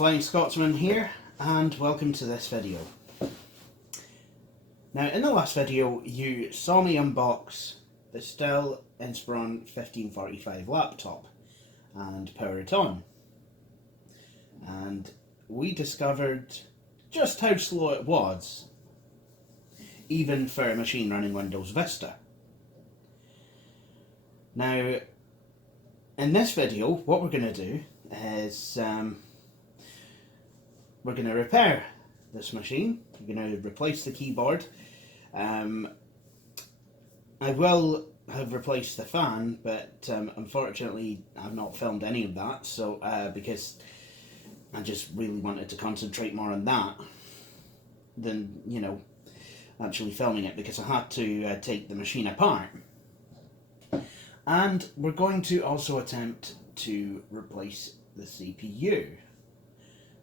Flying Scotsman here, and welcome to this video. Now, in the last video, you saw me unbox the Dell Inspiron 1545 laptop and power it on. And we discovered just how slow it was, even for a machine running Windows Vista. Now, in this video, what we're going to do is we're going to repair this machine. We're going to replace the keyboard. I will have replaced the fan, but unfortunately I've not filmed any of that, so because I just really wanted to concentrate more on that than, you know, actually filming it, because I had to take the machine apart. And we're going to also attempt to replace the CPU.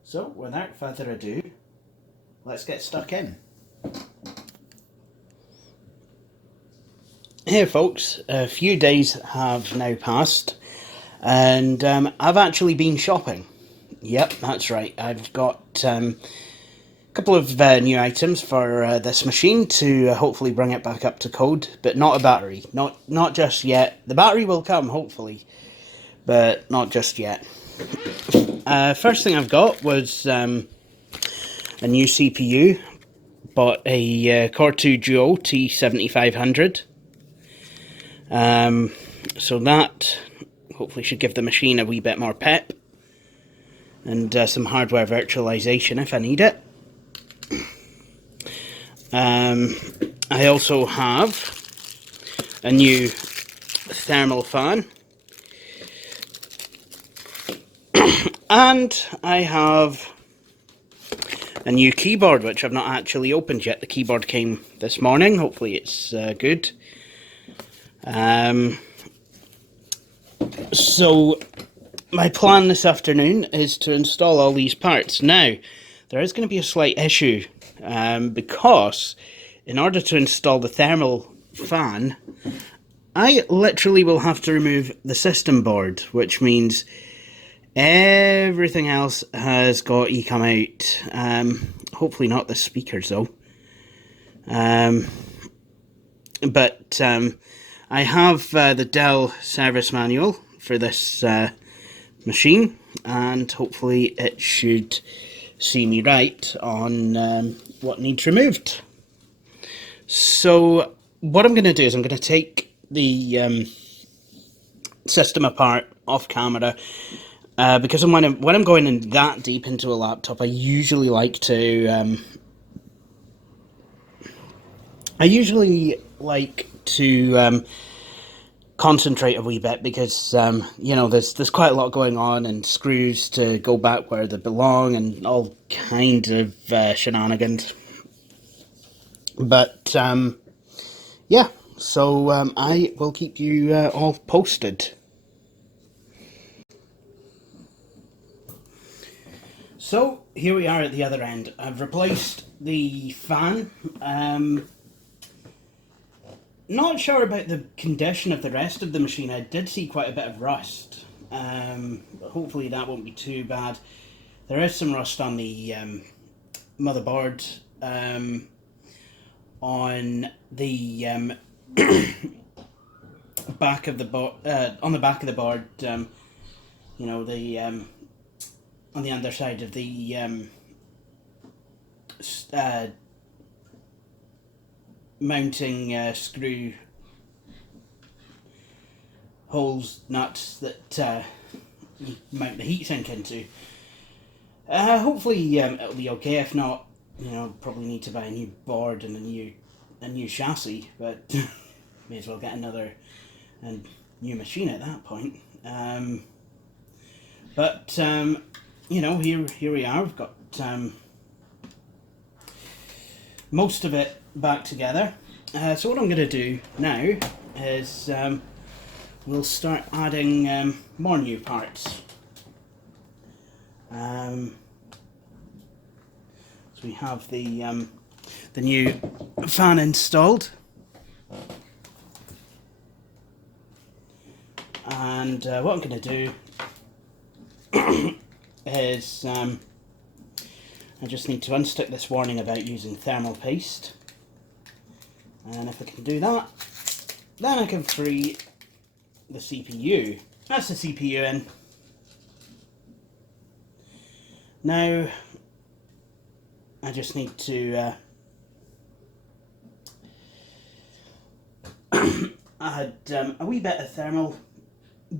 So, without further ado, let's get stuck in. Here folks, a few days have now passed, and I've actually been shopping. Yep, that's right, I've got a couple of new items for this machine to hopefully bring it back up to code, but not a battery, not just yet. The battery will come, hopefully, but not just yet. First thing I've got was a new CPU. Bought a Core 2 Duo T7500. So that hopefully should give the machine a wee bit more pep, and some hardware virtualization if I need it. I also have a new thermal fan. And I have a new keyboard, which I've not actually opened yet. The keyboard came this morning. Hopefully it's good. So my plan this afternoon is to install all these parts. Now, there is going to be a slight issue, because in order to install the thermal fan, I literally will have to remove the system board, which means everything else has got to come out. Hopefully not the speakers though. But I have the Dell service manual for this machine, and hopefully it should see me right on what needs removed. So what I'm going to do is I'm going to take the system apart off camera. Because when I'm going in that deep into a laptop, I usually like to concentrate a wee bit, because you know, there's quite a lot going on, and screws to go back where they belong, and all kinds of shenanigans. But yeah, so I will keep you all posted. So, here we are at the other end. I've replaced the fan. Not sure about the condition of the rest of the machine. I did see quite a bit of rust. But hopefully that won't be too bad. There is some rust on the motherboard. On the back of the board, you know, the on the underside of the mounting screw holes, nuts that you mount the heatsink into. Hopefully it'll be okay. If not, you know, probably need to buy a new board and a new chassis, but may as well get another new machine at that point. You know, here we are. We've got most of it back together. So what I'm going to do now is we'll start adding more new parts. So we have the new fan installed, and what I'm going to do is I just need to unstick this warning about using thermal paste, and if I can do that, then I can free the CPU. That's the CPU in. Now I just need to add a wee bit of thermal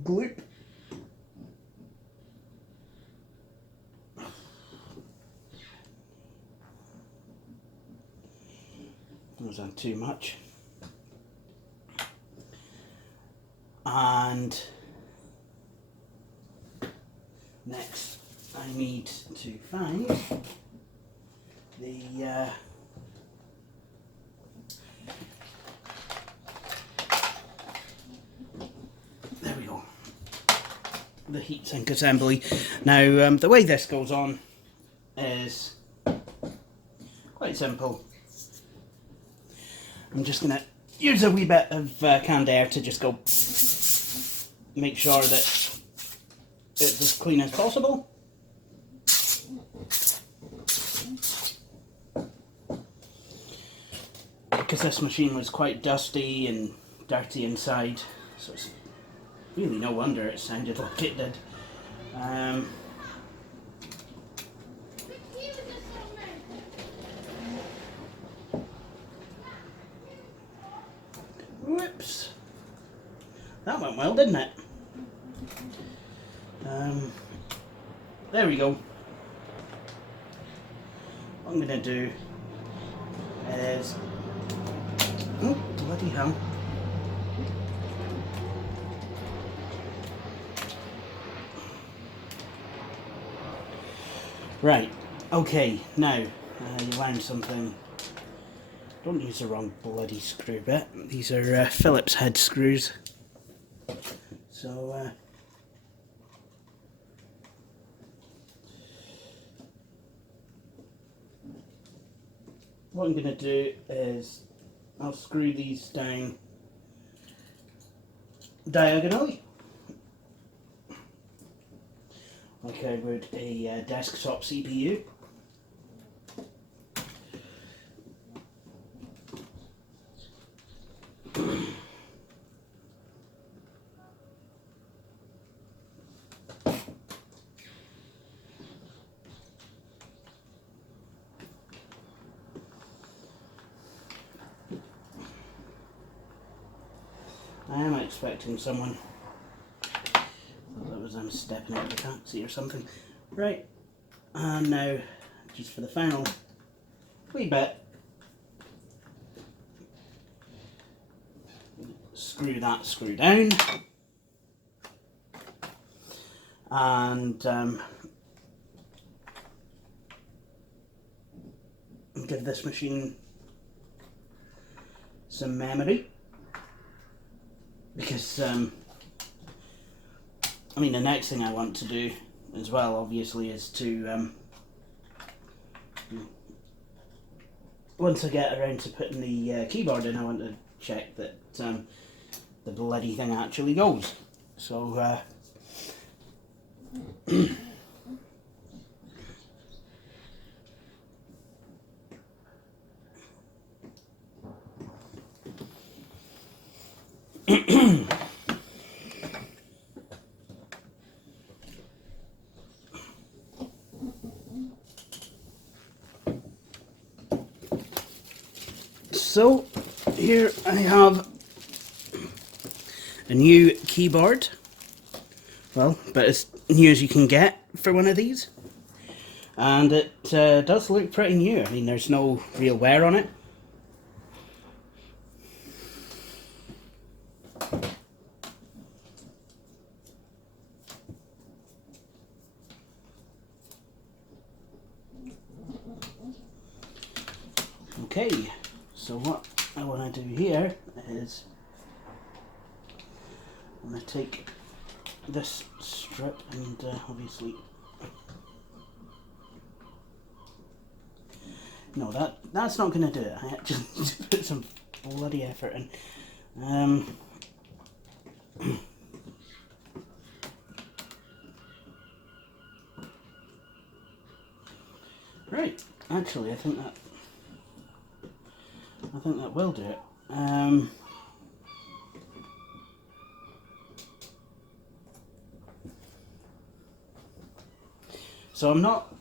gloop. Wasn't too much. And next I need to find the there we go, the heatsink assembly. Now the way this goes on is quite simple. I'm just going to use a wee bit of canned air to just go make sure that it's as clean as possible. Because this machine was quite dusty and dirty inside, so it's really no wonder it sounded like it did. Whoops. That went well, didn't it? There we go. What I'm going to do is... Oh, bloody hell. Right, okay, now, you learned something. Don't use the wrong bloody screw bit. These are Phillips head screws. So, what I'm going to do is I'll screw these down diagonally, like I would a desktop CPU. I am expecting someone. I thought that was them stepping out of the taxi or something. Right, and now, just for the final wee bit, screw that screw down, and give this machine some memory. Because, I mean, the next thing I want to do as well, obviously, is to, once I get around to putting the keyboard in, I want to check that the bloody thing actually goes. So, so here I have a new keyboard, well, but as new as you can get for one of these, and it does look pretty new. I mean, there's no real wear on it. Okay, so what I want to do here is I'm going to take this strip and obviously, no, that's not going to do it. I actually need to put some bloody effort in. actually, I think that will do it. So I'm not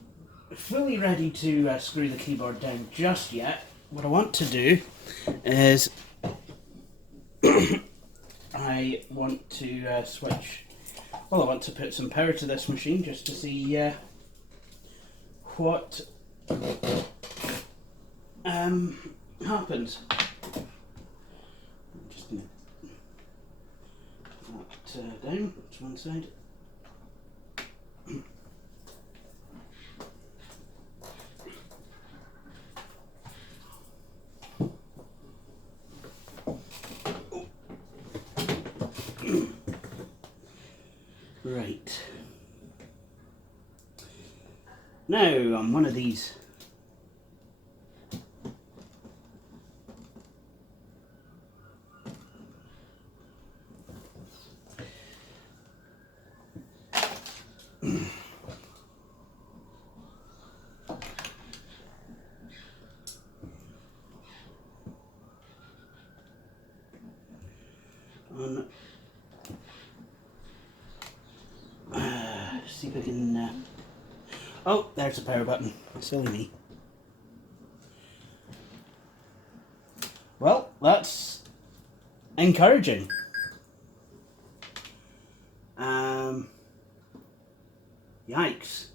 fully ready to screw the keyboard down just yet. What I want to do is I want to switch. Well, I want to put some power to this machine just to see what happens. I'm just going to put that down to one side. Right. Now on one of these see if I can oh, there's the power button. Silly me. Well, that's encouraging. Yikes.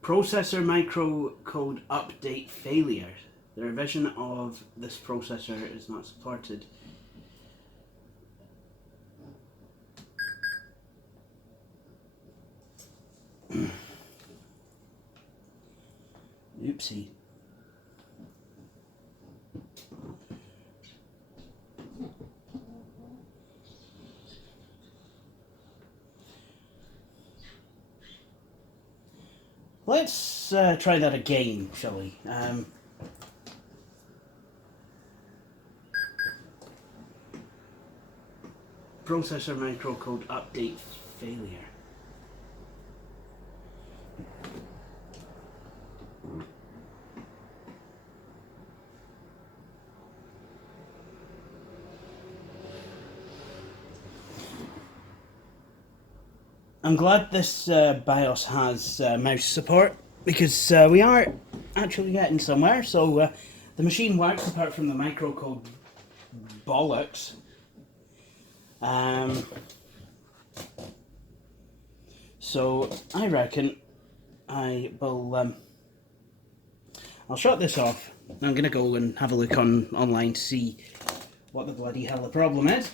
Processor microcode update failure. The revision of this processor is not supported. Oopsie. Let's try that again, shall we? Processor microcode update failure. I'm glad this BIOS has mouse support, because we are actually getting somewhere. So the machine works apart from the microcode bollocks. So I reckon I will. I'll shut this off. I'm going to go and have a look online to see what the bloody hell the problem is.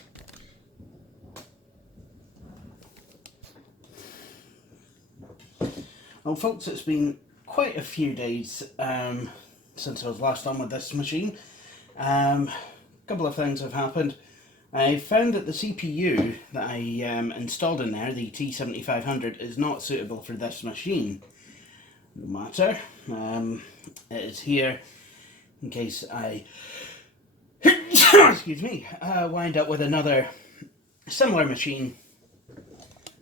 Well, folks, it's been quite a few days since I was last on with this machine. A couple of things have happened. I found that the CPU that I installed in there, the T7500, is not suitable for this machine. No matter. It is here in case I excuse me, wind up with another similar machine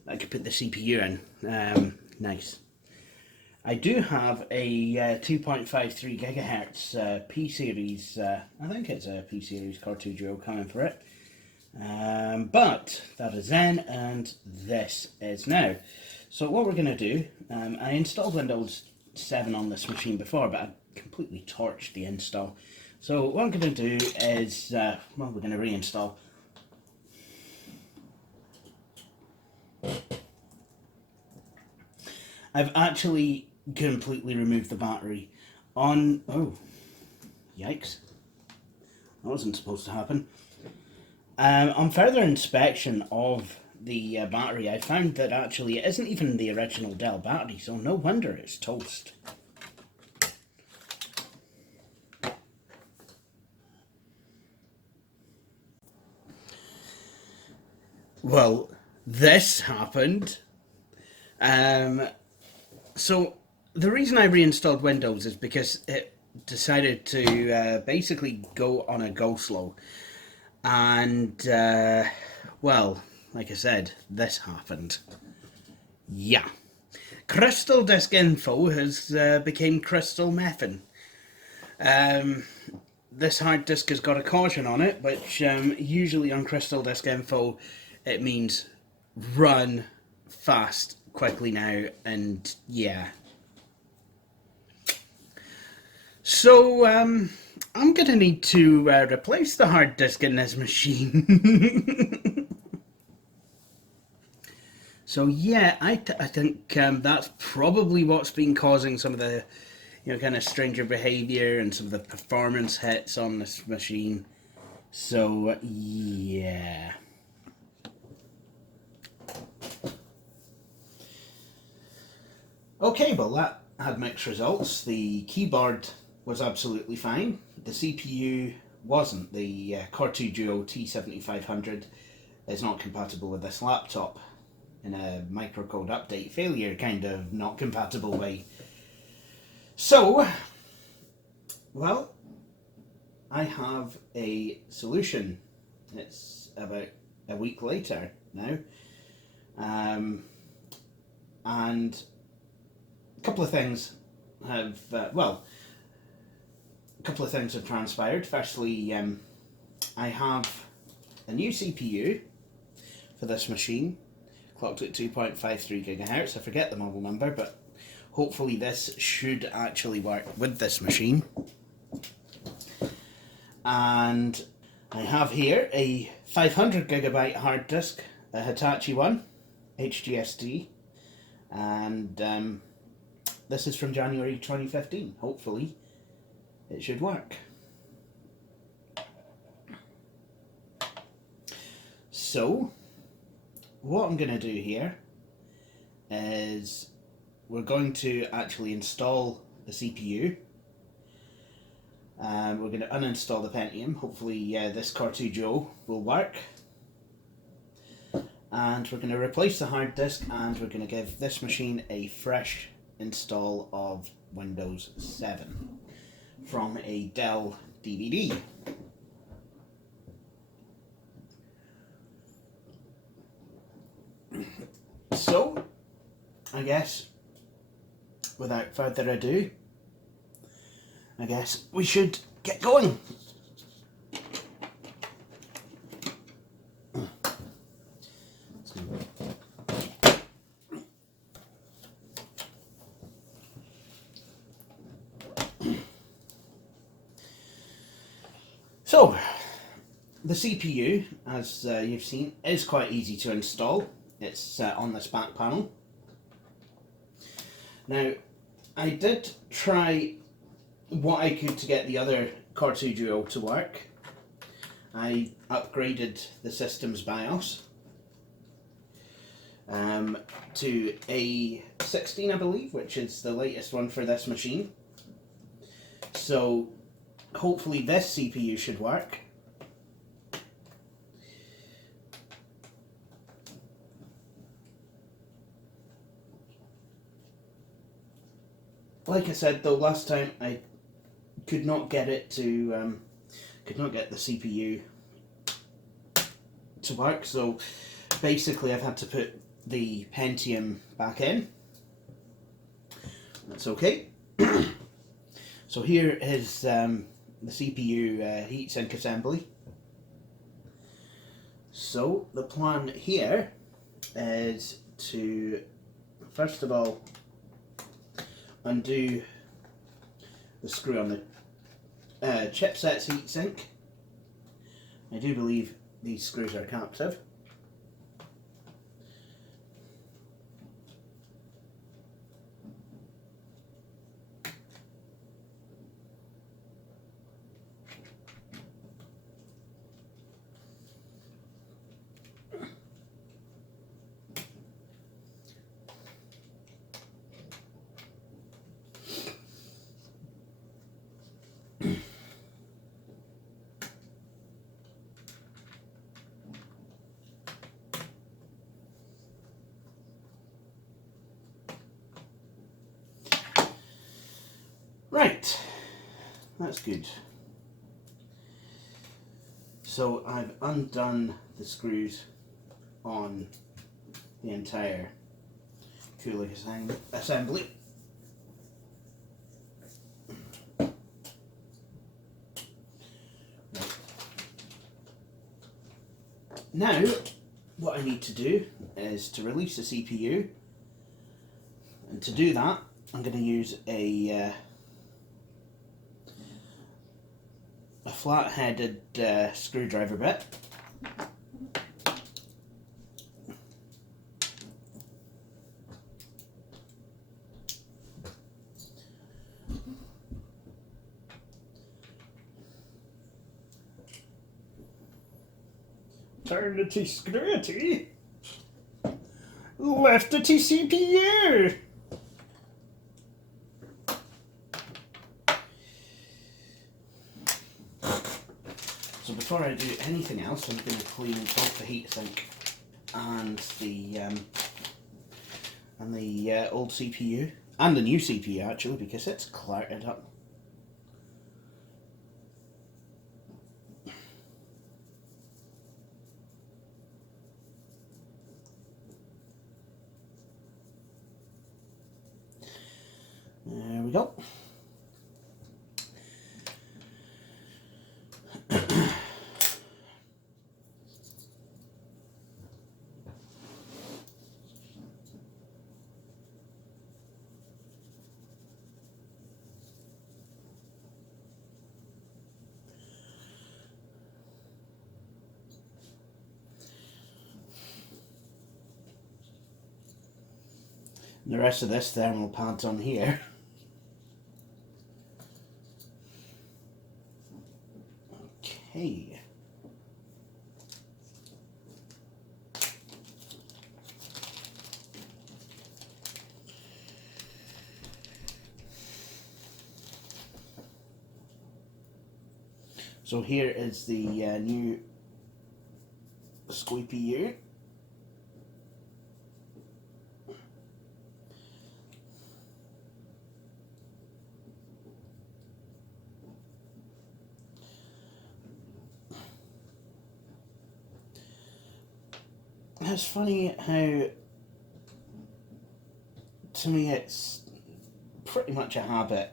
I could put the CPU in. Nice. I do have a 2.53 gigahertz P-series, I think it's a P-series Core 2 Duo coming for it. But that is then, and this is now. So what we're going to do, I installed Windows 7 on this machine before, but I completely torched the install. So what I'm going to do is, well, we're going to reinstall. I've actually completely removed the battery on, oh, yikes, that wasn't supposed to happen. On further inspection of the battery, I found that actually it isn't even the original Dell battery, so no wonder it's toast. Well, this happened. So the reason I reinstalled Windows is because it decided to basically go on a go slow. And, well, like I said, this happened. Yeah. Crystal Disk Info has became Crystal Method. This hard disk has got a caution on it, which usually on Crystal Disk Info it means run fast, quickly now, and yeah. So I'm going to need to replace the hard disk in this machine. So yeah, I think that's probably what's been causing some of the, kind of stranger behavior and some of the performance hits on this machine. So yeah. Okay, well that had mixed results. The keyboard was absolutely fine. The CPU wasn't. The Core 2 Duo T7500 is not compatible with this laptop in a microcode update failure kind of not compatible way. So, well, I have a solution. It's about a week later now, and a couple of things have transpired. Firstly, I have a new CPU for this machine, clocked at 2.53 gigahertz. I forget the model number, but hopefully this should actually work with this machine. And I have here a 500 gigabyte hard disk, a Hitachi one, HGST, and this is from January 2015. Hopefully it should work. So what I'm going to do here is we're going to actually install the CPU. We're going to uninstall the Pentium. Hopefully this Core 2 Duo will work. And we're going to replace the hard disk, and we're going to give this machine a fresh install of Windows 7 from a Dell DVD. So, I guess, without further ado, I guess we should get going. So, the CPU, as you've seen, is quite easy to install. It's on this back panel. Now, I did try what I could to get the other Core 2 Duo to work. I upgraded the system's BIOS to A16, I believe, which is the latest one for this machine. So hopefully this CPU should work. Like I said though, last time I could not get it to, could not get the CPU to work, so basically I've had to put the Pentium back in. That's okay. So here is the CPU heatsink assembly. So the plan here is to first of all undo the screw on the chipset's heatsink. I do believe these screws are captive. Right, that's good. So I've undone the screws on the entire cooling assembly. Now, what I need to do is to release the CPU, and to do that, I'm going to use a flat-headed screwdriver bit. Turn the screw left the CPU. So before I do anything else, I'm going to clean both the heatsink and the old CPU and the new CPU actually, because it's cluttered up. There we go. The rest of this thermal pad's on here. Okay. So here is the new CPU. It's funny how, to me, it's pretty much a habit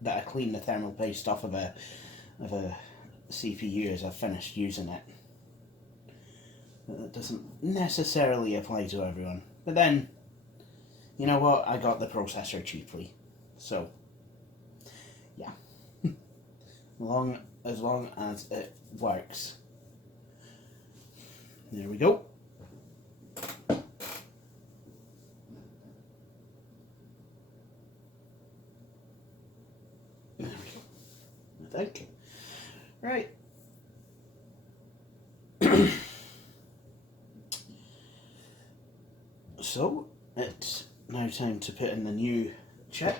that I clean the thermal paste off of a CPU as I've finished using it. That doesn't necessarily apply to everyone. But then, you know what? I got the processor cheaply, so yeah. As long as it works. There we go. There we go. I think. Right. So it's now time to put in the new chip.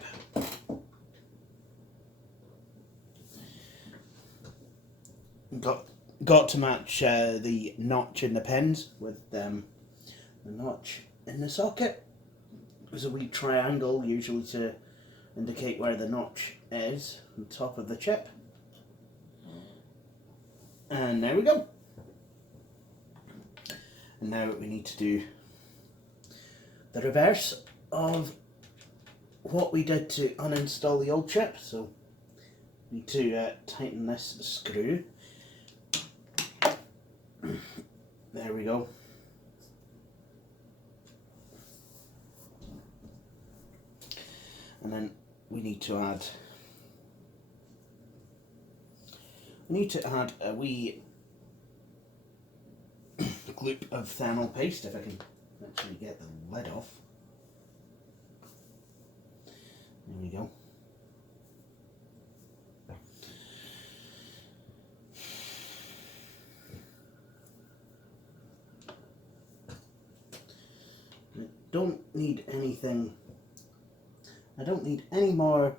Got to match the notch in the pins with the notch in the socket. There's a wee triangle usually to indicate where the notch is on top of the chip. And there we go. And now we need to do the reverse of what we did to uninstall the old chip. So we need to tighten this screw. There we go. And then we need to add a wee gloop of thermal paste, if I can actually get the lid off. There we go. Don't need anything. I don't need any more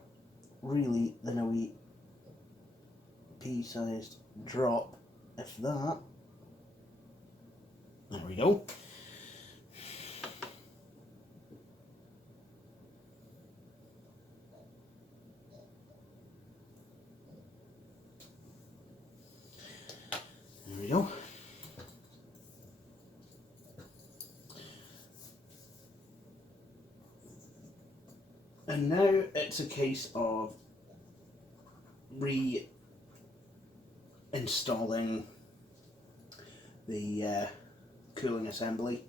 really than a wee pea-sized drop, if that. There we go. There we go. And now it's a case of reinstalling the cooling assembly.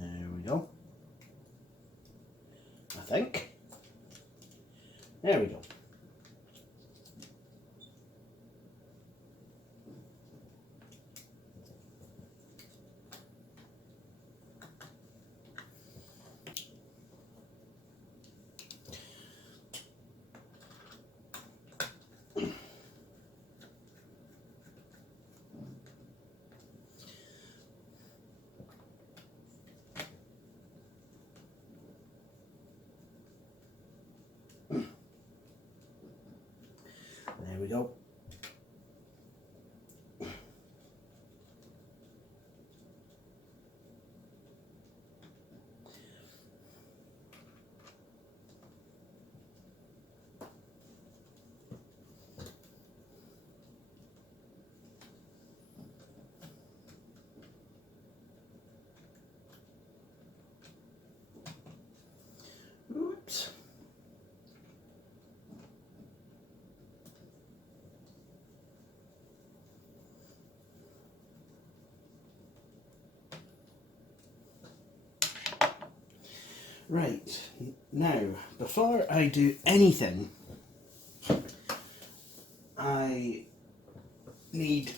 There we go. I think. There we go. There we go. Oops. Right, now, before I do anything, I need,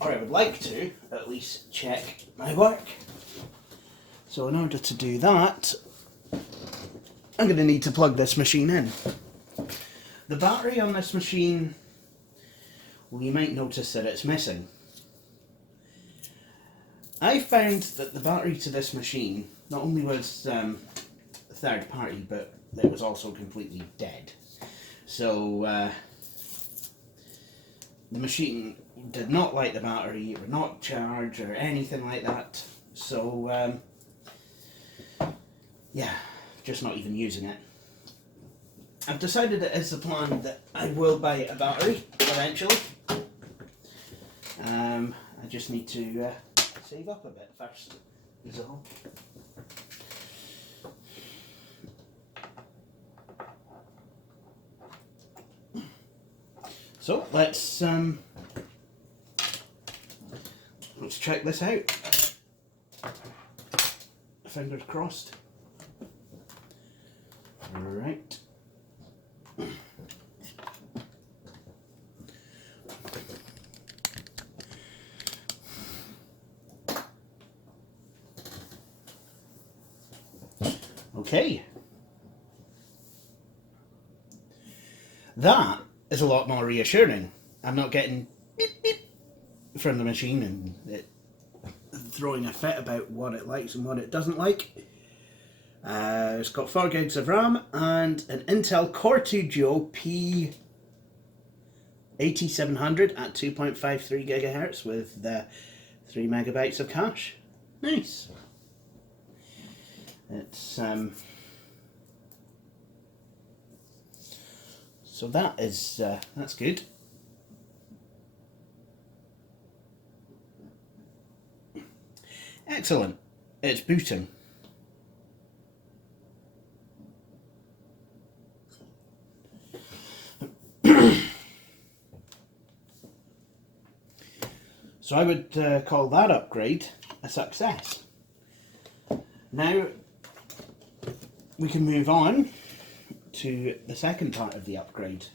or I would like to, at least check my work. So in order to do that, I'm going to need to plug this machine in. The battery on this machine, well, you might notice that it's missing. I found that the battery to this machine not only was third party, but it was also completely dead. So the machine did not light the battery, it would not charge or anything like that. So yeah, just not even using it. I've decided it is the plan that I will buy a battery eventually. I just need to save up a bit first, is all. So let's check this out. Fingers crossed. All right. Okay. That is a lot more reassuring. I'm not getting beep beep from the machine and it throwing a fit about what it likes and what it doesn't like. It's got 4 gigs of RAM and an Intel Core 2 Duo P8700 at 2.53 GHz with 3 megabytes of cache. Nice. It's so that is that's good. Excellent. It's booting. So I would call that upgrade a success. Now we can move on to the second part of the upgrade.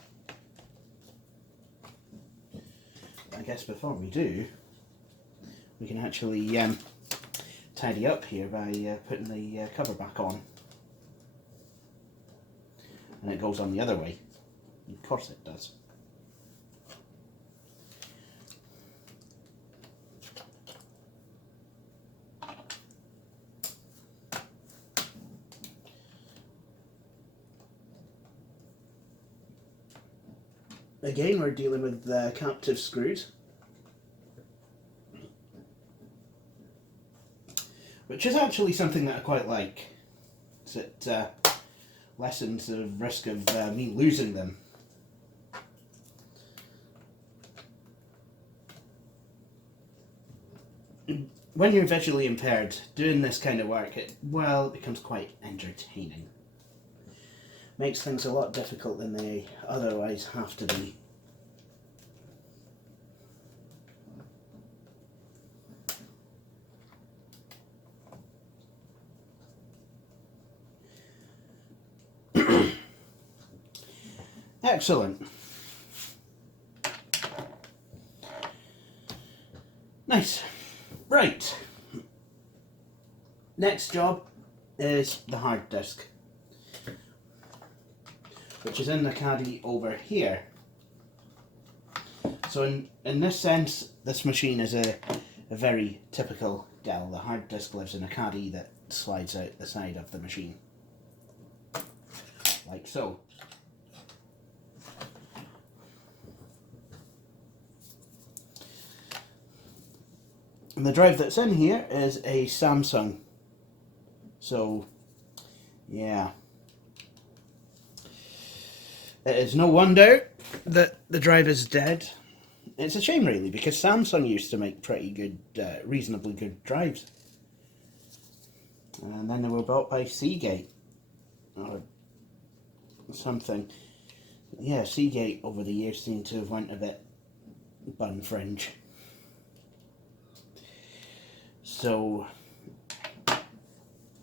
I guess before we do, we can actually tidy up here by putting the cover back on. And it goes on the other way. Of course it does. Again, we're dealing with captive screws, which is actually something that I quite like. It lessens the risk of me losing them. when you're visually impaired, doing this kind of work, it becomes quite entertaining. Makes things a lot difficult than they otherwise have to be. Excellent. Nice. Right. Next job is the hard disk, which is in the caddy over here. So in this sense, this machine is a very typical Dell. The hard disk lives in a caddy that slides out the side of the machine, like so. And the drive that's in here is a Samsung. So, yeah. It is no wonder that the drive is dead. It's a shame, really, because Samsung used to make pretty good, reasonably good drives. And then they were bought by Seagate or something. Yeah, Seagate over the years seemed to have went a bit bun fringe. So,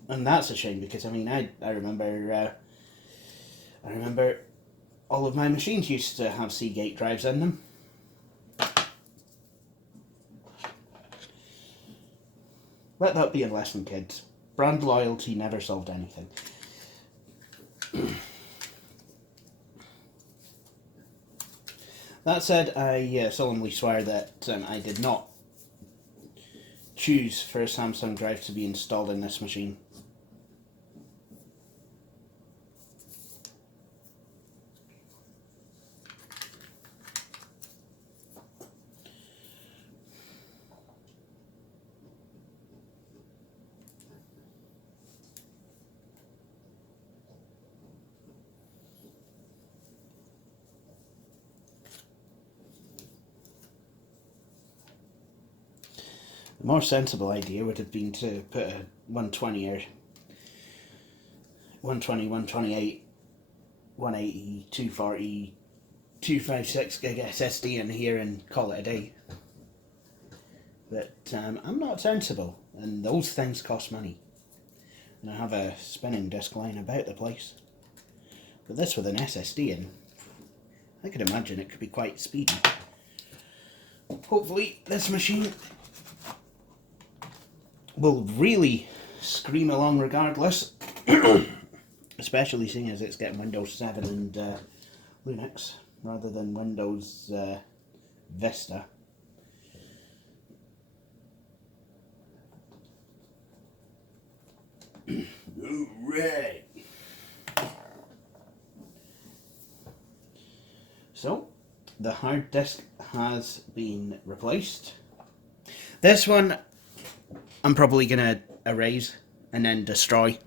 and that's a shame, because I mean, I remember all of my machines used to have Seagate drives in them. Let that be a lesson, kids. Brand loyalty never solved anything. That said, I solemnly swear that I did not choose for a Samsung drive to be installed in this machine. The more sensible idea would have been to put a 120 or 120, 128, 180, 240, 256 gig SSD in here and call it a day. But I'm not sensible, and those things cost money. And I have a spinning disk lying about the place. But this with an SSD in, I could imagine it could be quite speedy. Hopefully this machine will really scream along regardless, especially seeing as it's getting Windows 7 and Linux rather than Windows Vista. Alright. So, the hard disk has been replaced. This one I'm probably going to erase and then destroy.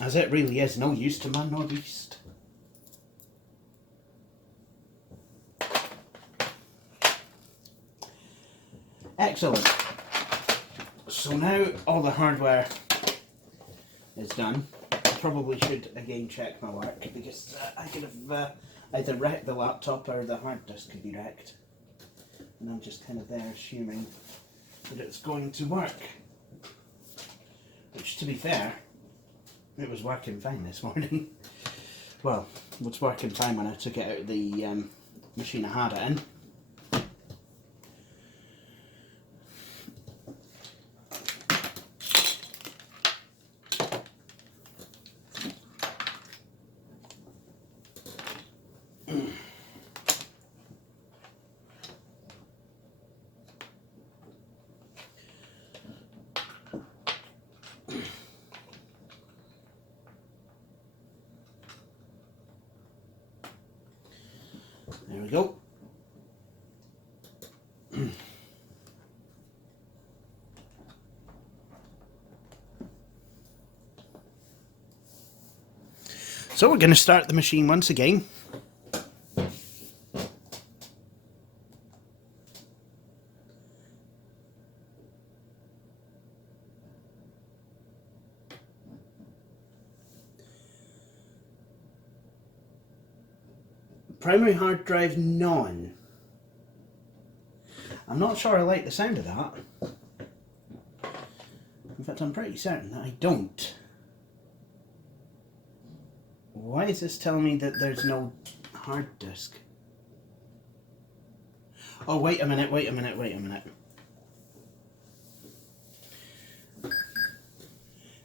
As it really is no use to man nor beast. Excellent. So now all the hardware is done. I probably should again check my work, because I could have either wrecked the laptop or the hard disk could be wrecked. And I'm just kind of there assuming that it's going to work. Which, to be fair, it was working fine this morning. Well, it was working fine when I took it out of the machine I had it in. There we go. So we're going to start the machine once again. Primary hard drive none. I'm not sure I like the sound of that. In fact, I'm pretty certain that I don't. Why is this telling me that there's no hard disk? Oh, wait a minute.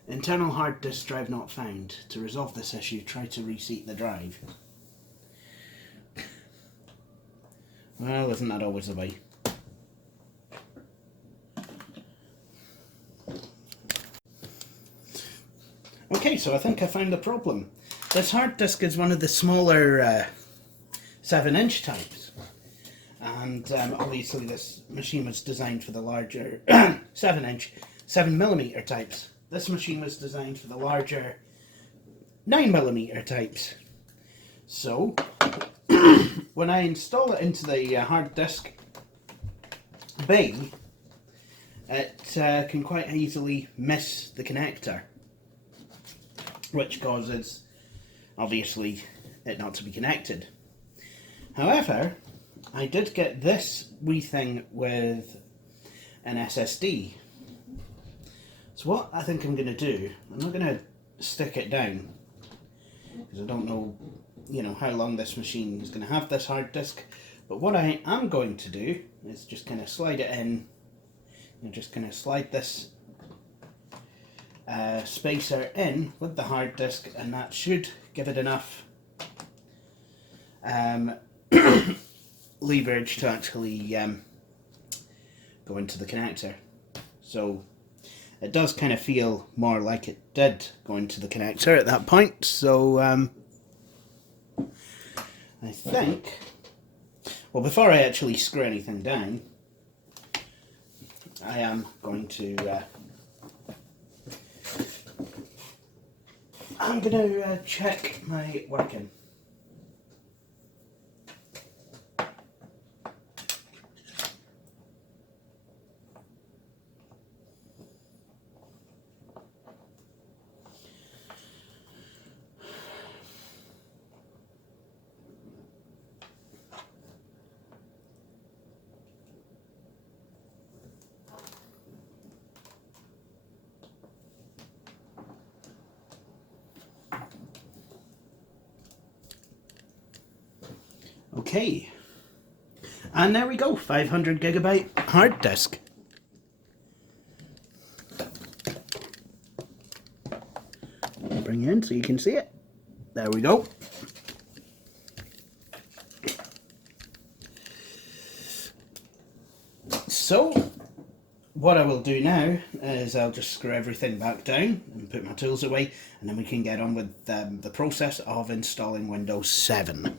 Internal hard disk drive not found. To resolve this issue, try to reseat the drive. Well, isn't that always the way? Okay, so I think I found the problem. This hard disk is one of the smaller 7-inch types. And obviously this machine was designed for the larger 7-inch, 7mm types. This machine was designed for the larger 9mm types. So, when I install it into the hard disk bay, it can quite easily miss the connector, which causes, obviously, it not to be connected. However, I did get this wee thing with an SSD. So what I think I'm going to do, I'm not going to stick it down, because I don't know, how long this machine is going to have this hard disk. But what I am going to do is just kind of slide it in, and just kind of slide this spacer in with the hard disk, and that should give it enough leverage to actually go into the connector. So it does kind of feel more like it did go into the connector at that point. So I think, well, before I actually screw anything down, I am going to check my working. Okay, and there we go, 500 gigabyte hard disk. Bring it in so you can see it. There we go. So, what I will do now is I'll just screw everything back down and put my tools away, and then we can get on with the process of installing Windows 7.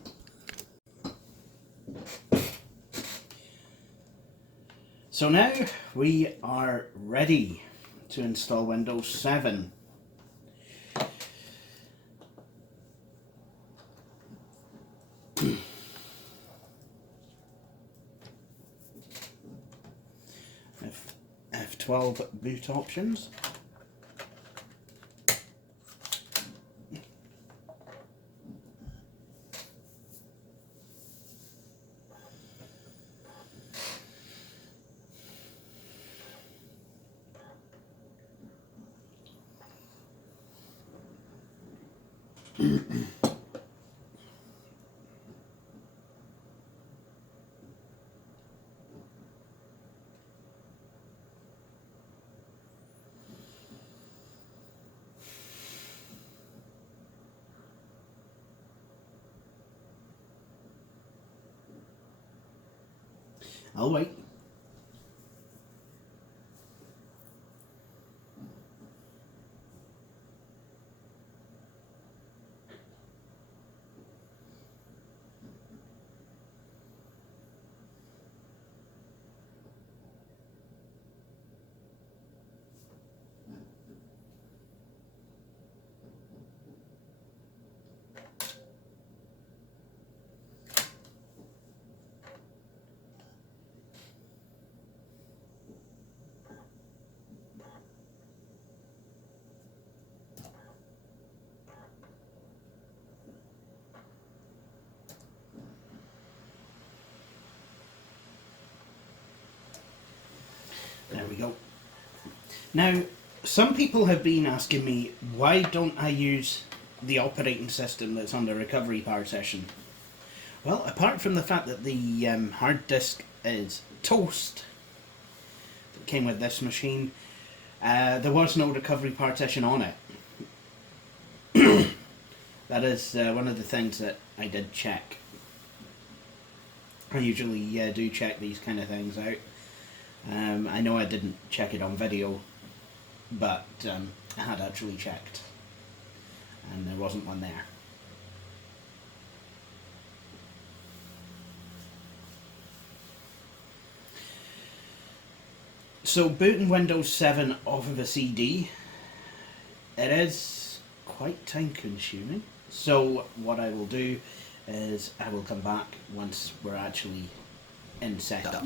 So now we are ready to install Windows 7. F12 boot options. I'll wait. we go. Now, some people have been asking me, why don't I use the operating system that's on the recovery partition? Well, apart from the fact that the hard disk is toast, that came with this machine, there was no recovery partition on it. That is one of the things that I did check. I usually do check these kind of things out. I know I didn't check it on video, but I had actually checked, and there wasn't one there. So booting Windows 7 off of a CD, it is quite time consuming. So what I will do is I will come back once we're actually in setup.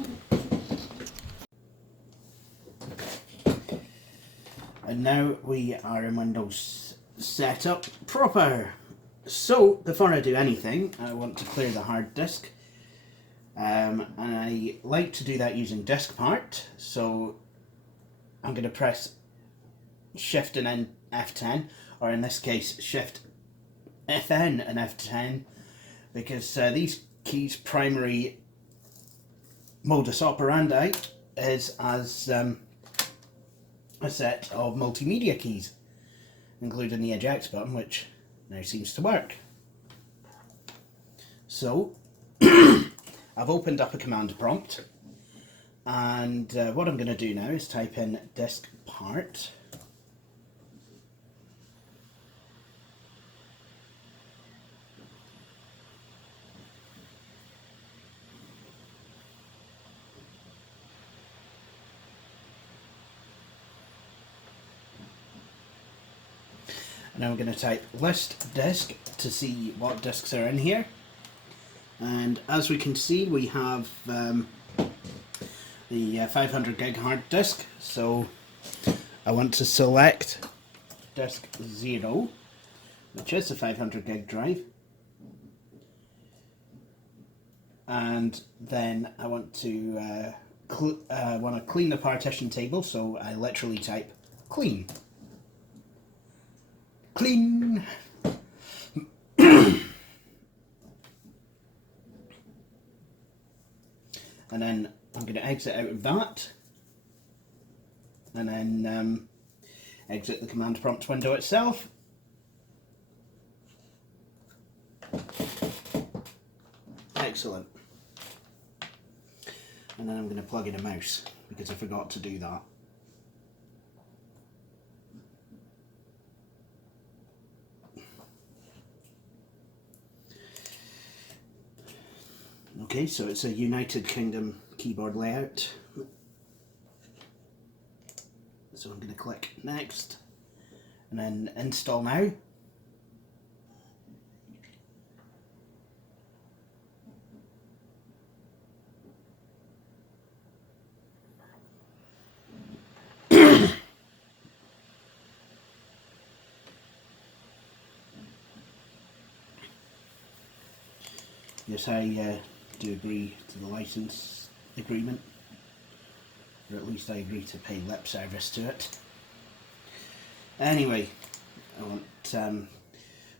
And now we are in Windows setup proper. So before I do anything, I want to clear the hard disk. And I like to do that using disk part. So I'm going to press Shift and then F10, or in this case Shift FN and F10, because these keys' primary modus operandi is as a set of multimedia keys, including the eject button, which now seems to work. So I've opened up a command prompt, and what I'm going to do now is type in disk part. And I'm going to type list disk to see what disks are in here. And as we can see, we have the 500 gig hard disk. So I want to select disk 0, which is the 500 gig drive. And then I want to clean the partition table, so I literally type clean. Clean. And then I'm going to exit out of that, and then exit the command prompt window itself. Excellent. And then I'm going to plug in a mouse, because I forgot to do that. Okay, so it's a United Kingdom keyboard layout. So I'm going to click next, and then install now. Yes, I do agree to the license agreement, or at least I agree to pay lip service to it. Anyway, I want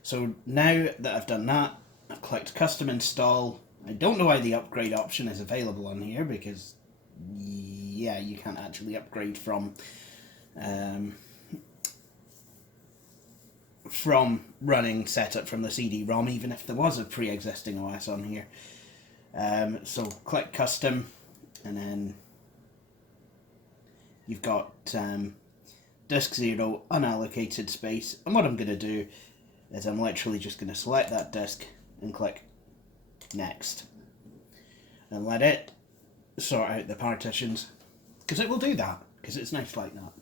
so now that I've done that, I've clicked custom install. I don't know why the upgrade option is available on here, because yeah, you can't actually upgrade from running setup from the CD-ROM, even if there was a pre-existing OS on here. So click custom, and then you've got disk 0 unallocated space, and what I'm going to do is I'm literally just going to select that disk and click next, and let it sort out the partitions, because it will do that, because it's nice like that.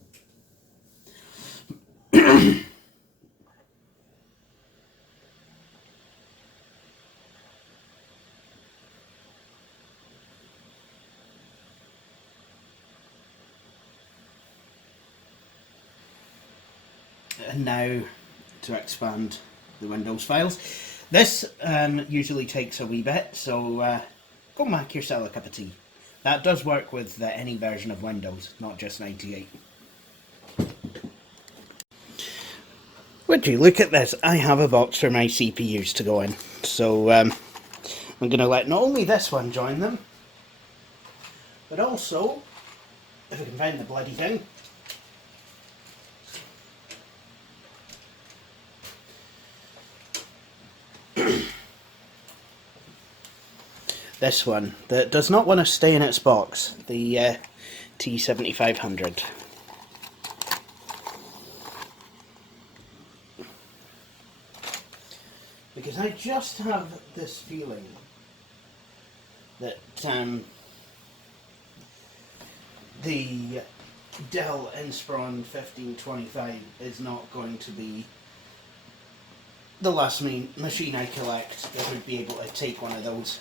And now to expand the Windows files. This usually takes a wee bit, so go make yourself a cup of tea. That does work with any version of Windows, not just 98. Would you look at this? I have a box for my CPUs to go in. So I'm going to let not only this one join them, but also, if I can find the bloody thing, this one that does not want to stay in its box, the T7500. Because I just have this feeling that the Dell Inspiron 1525 is not going to be the last machine I collect that would be able to take one of those.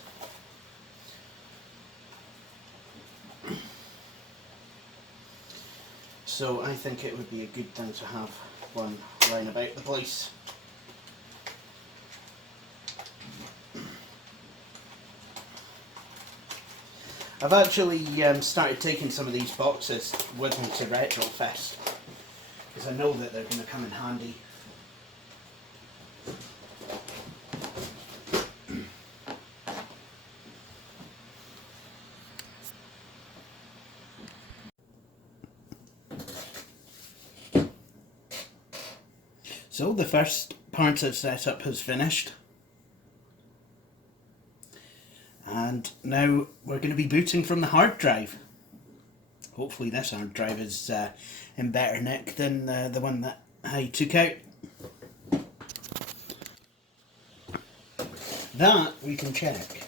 So I think it would be a good thing to have one lying about the place. I've actually started taking some of these boxes with me to Retrofest, because I know that they're going to come in handy. So the first part of setup has finished. And now we're going to be booting from the hard drive. Hopefully this hard drive is in better nick than the one that I took out. That we can check.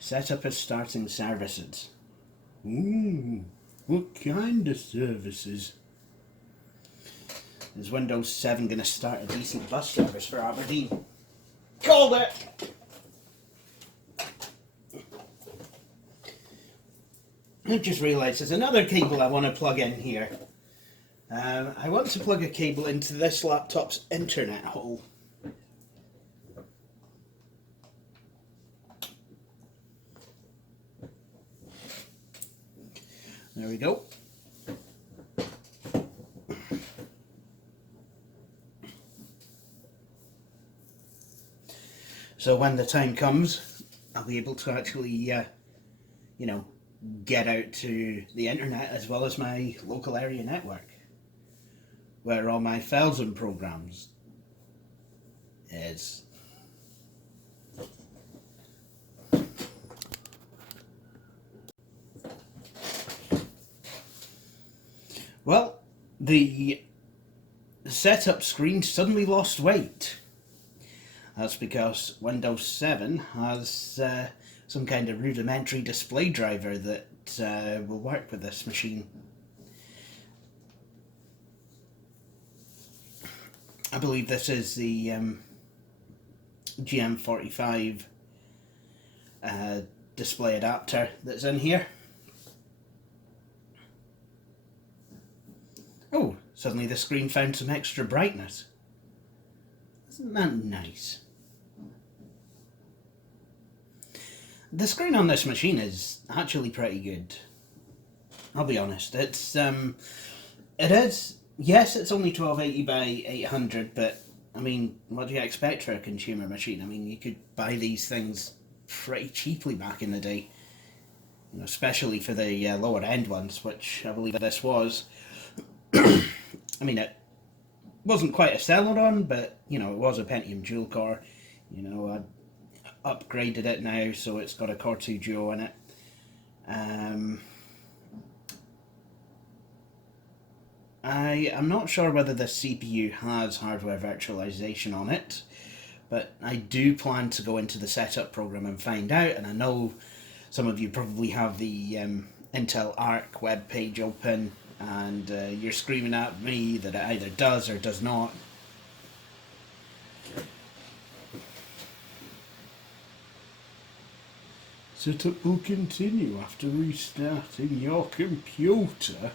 Setup as starting services. Ooh, what kind of services? Is Windows 7 going to start a decent bus service for Aberdeen? Called it! I just realised there's another cable I want to plug in here. I want to plug a cable into this laptop's internet hole. There we go. So when the time comes, I'll be able to actually, you know, get out to the internet as well as my local area network, where all my files and programs is. Well, the setup screen suddenly lost weight. That's because Windows 7 has some kind of rudimentary display driver that will work with this machine. I believe this is the GM45 display adapter that's in here. Oh, suddenly the screen found some extra brightness. Isn't that nice? The screen on this machine is actually pretty good. I'll be honest. It is. Yes, it's only 1280 by 800, but I mean, what do you expect for a consumer machine? I mean, you could buy these things pretty cheaply back in the day, you know, especially for the lower end ones, which I believe this was. I mean, it wasn't quite a Celeron, but you know, it was a Pentium dual core. You know, I upgraded it now, so it's got a Core 2 Duo in it. I am not sure whether this CPU has hardware virtualization on it, but I do plan to go into the setup program and find out, and I know some of you probably have the Intel Arc web page open, and you're screaming at me that it either does or does not. Setup will continue after restarting your computer.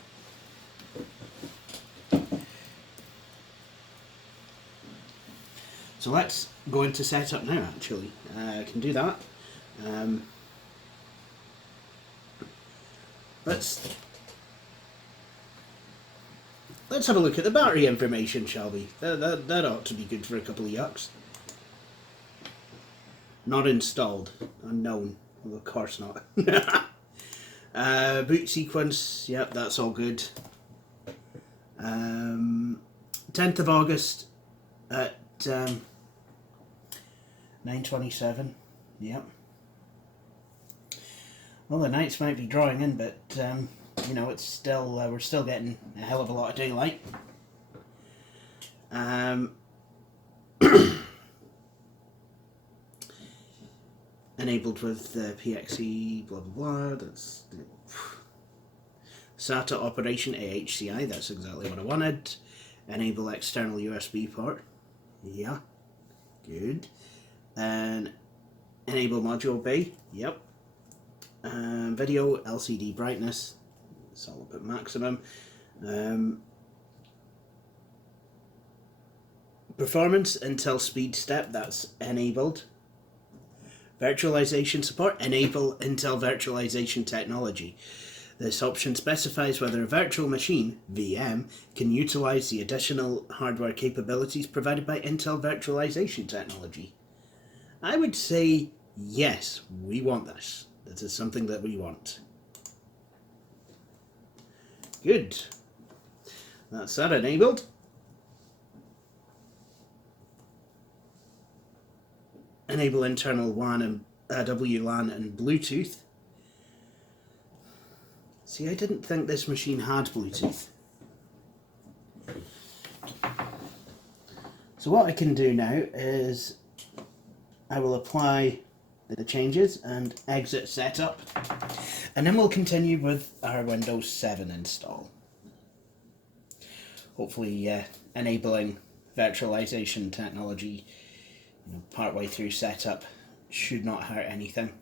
So let's go into setup now, actually. I can do that. Let's have a look at the battery information, shall we? That ought to be good for a couple of yucks. Not installed. Unknown. Well, of course not. Boot sequence. Yep, that's all good. 10th of August at 9:27. Yep. Well, the nights might be drawing in, but you know, it's still we're still getting a hell of a lot of daylight. Enabled with PXE, blah blah blah. That's SATA operation AHCI. That's exactly what I wanted. Enable external USB port. Yeah, good. And enable module bay. Yep. Video LCD brightness. It's all up at maximum. Performance Intel speed step. That's enabled. Virtualization support. Enable Intel virtualization technology. This option specifies whether a virtual machine, VM, can utilize the additional hardware capabilities provided by Intel virtualization technology. I would say yes, we want this. This is something that we want. Good. That's that enabled. Enable internal WAN and WLAN and Bluetooth. See, I didn't think this machine had Bluetooth. So what I can do now is I will apply the changes and exit setup, and then we'll continue with our Windows 7 install. Hopefully enabling virtualization technology, you know, partway through setup should not hurt anything.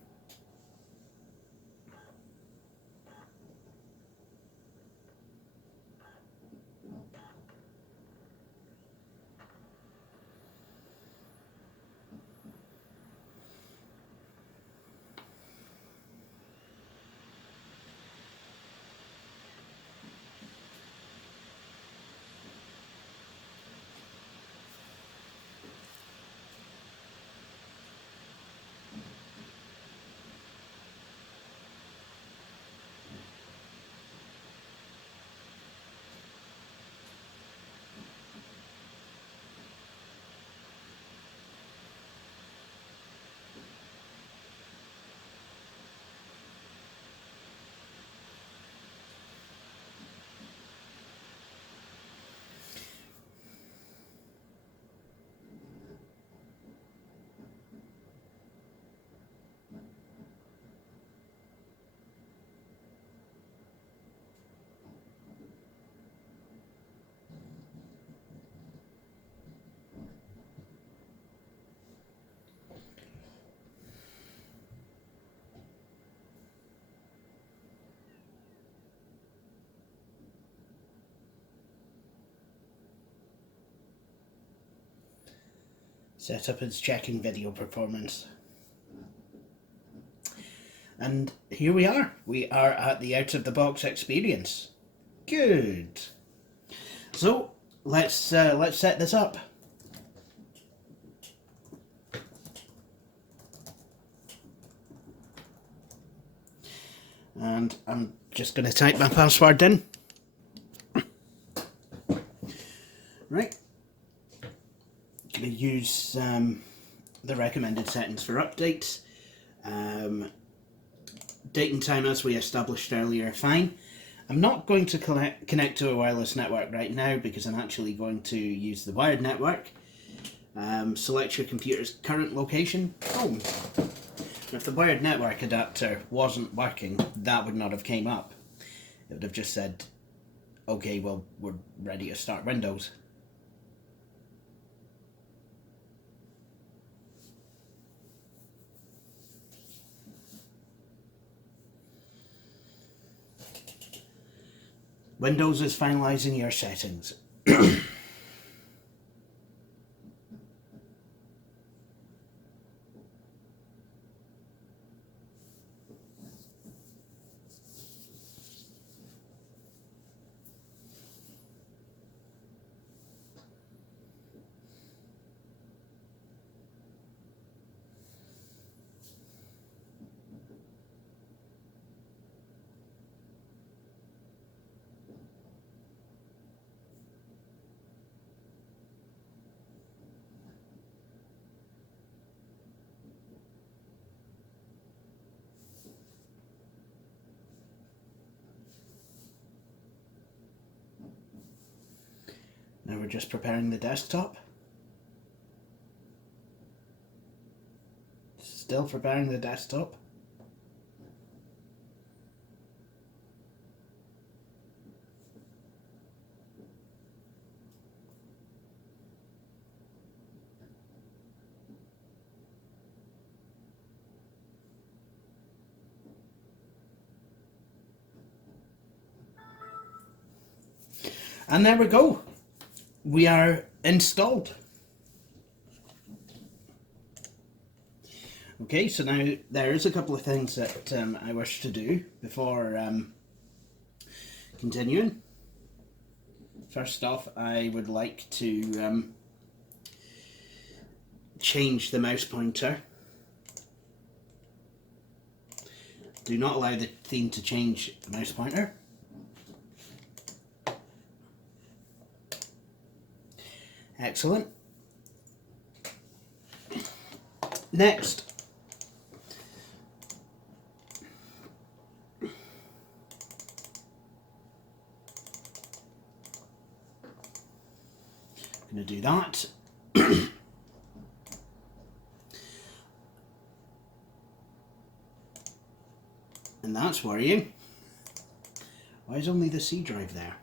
Setup is checking video performance. And here we are. We are at the out of the box experience. Good. So let's set this up. And I'm just going to type my password in. Right. Going to use the recommended settings for updates. Date and time, as we established earlier, fine. I'm not going to connect to a wireless network right now because I'm actually going to use the wired network. Select your computer's current location, home. If the wired network adapter wasn't working, that would not have came up. It would have just said, okay, well, we're ready to start Windows. Windows is finalizing your settings. Now we're just preparing the desktop. Still preparing the desktop. And there we go. We are installed. Okay, so now there is a couple of things that I wish to do before continuing. First off, I would like to change the mouse pointer. Do not allow the theme to change the mouse pointer. Excellent. Next, I'm going to do that. And that's worrying. Why is only the C drive there?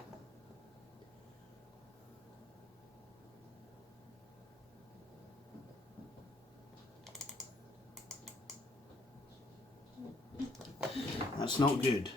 That's not good.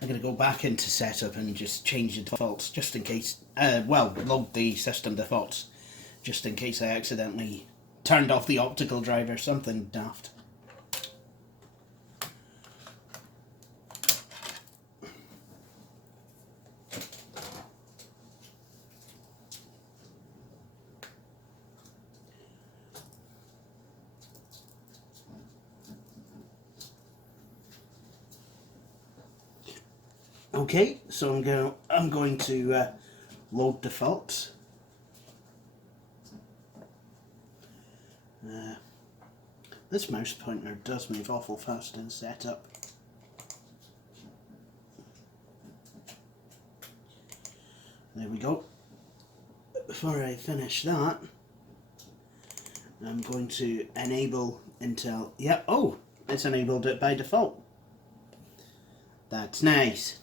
I'm going to go back into setup and just change the defaults just in case, well, load the system defaults just in case I accidentally turned off the optical drive or something daft. Okay, so I'm going to load defaults. This mouse pointer does move awful fast in setup. There we go. Before I finish that, I'm going to enable Intel. Yeah, oh, it's enabled it by default. That's nice.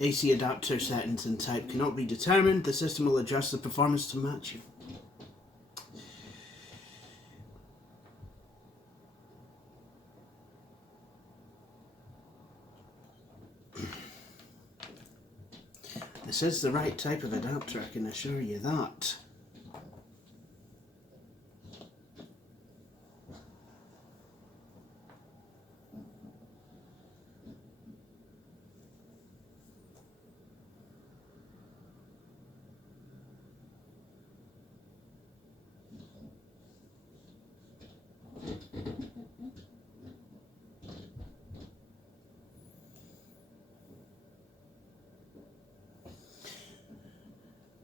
AC adapter settings and type cannot be determined. The system will adjust the performance to match you. This is the right type of adapter, I can assure you that.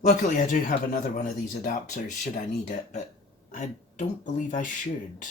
Luckily I do have another one of these adapters should I need it, but I don't believe I should.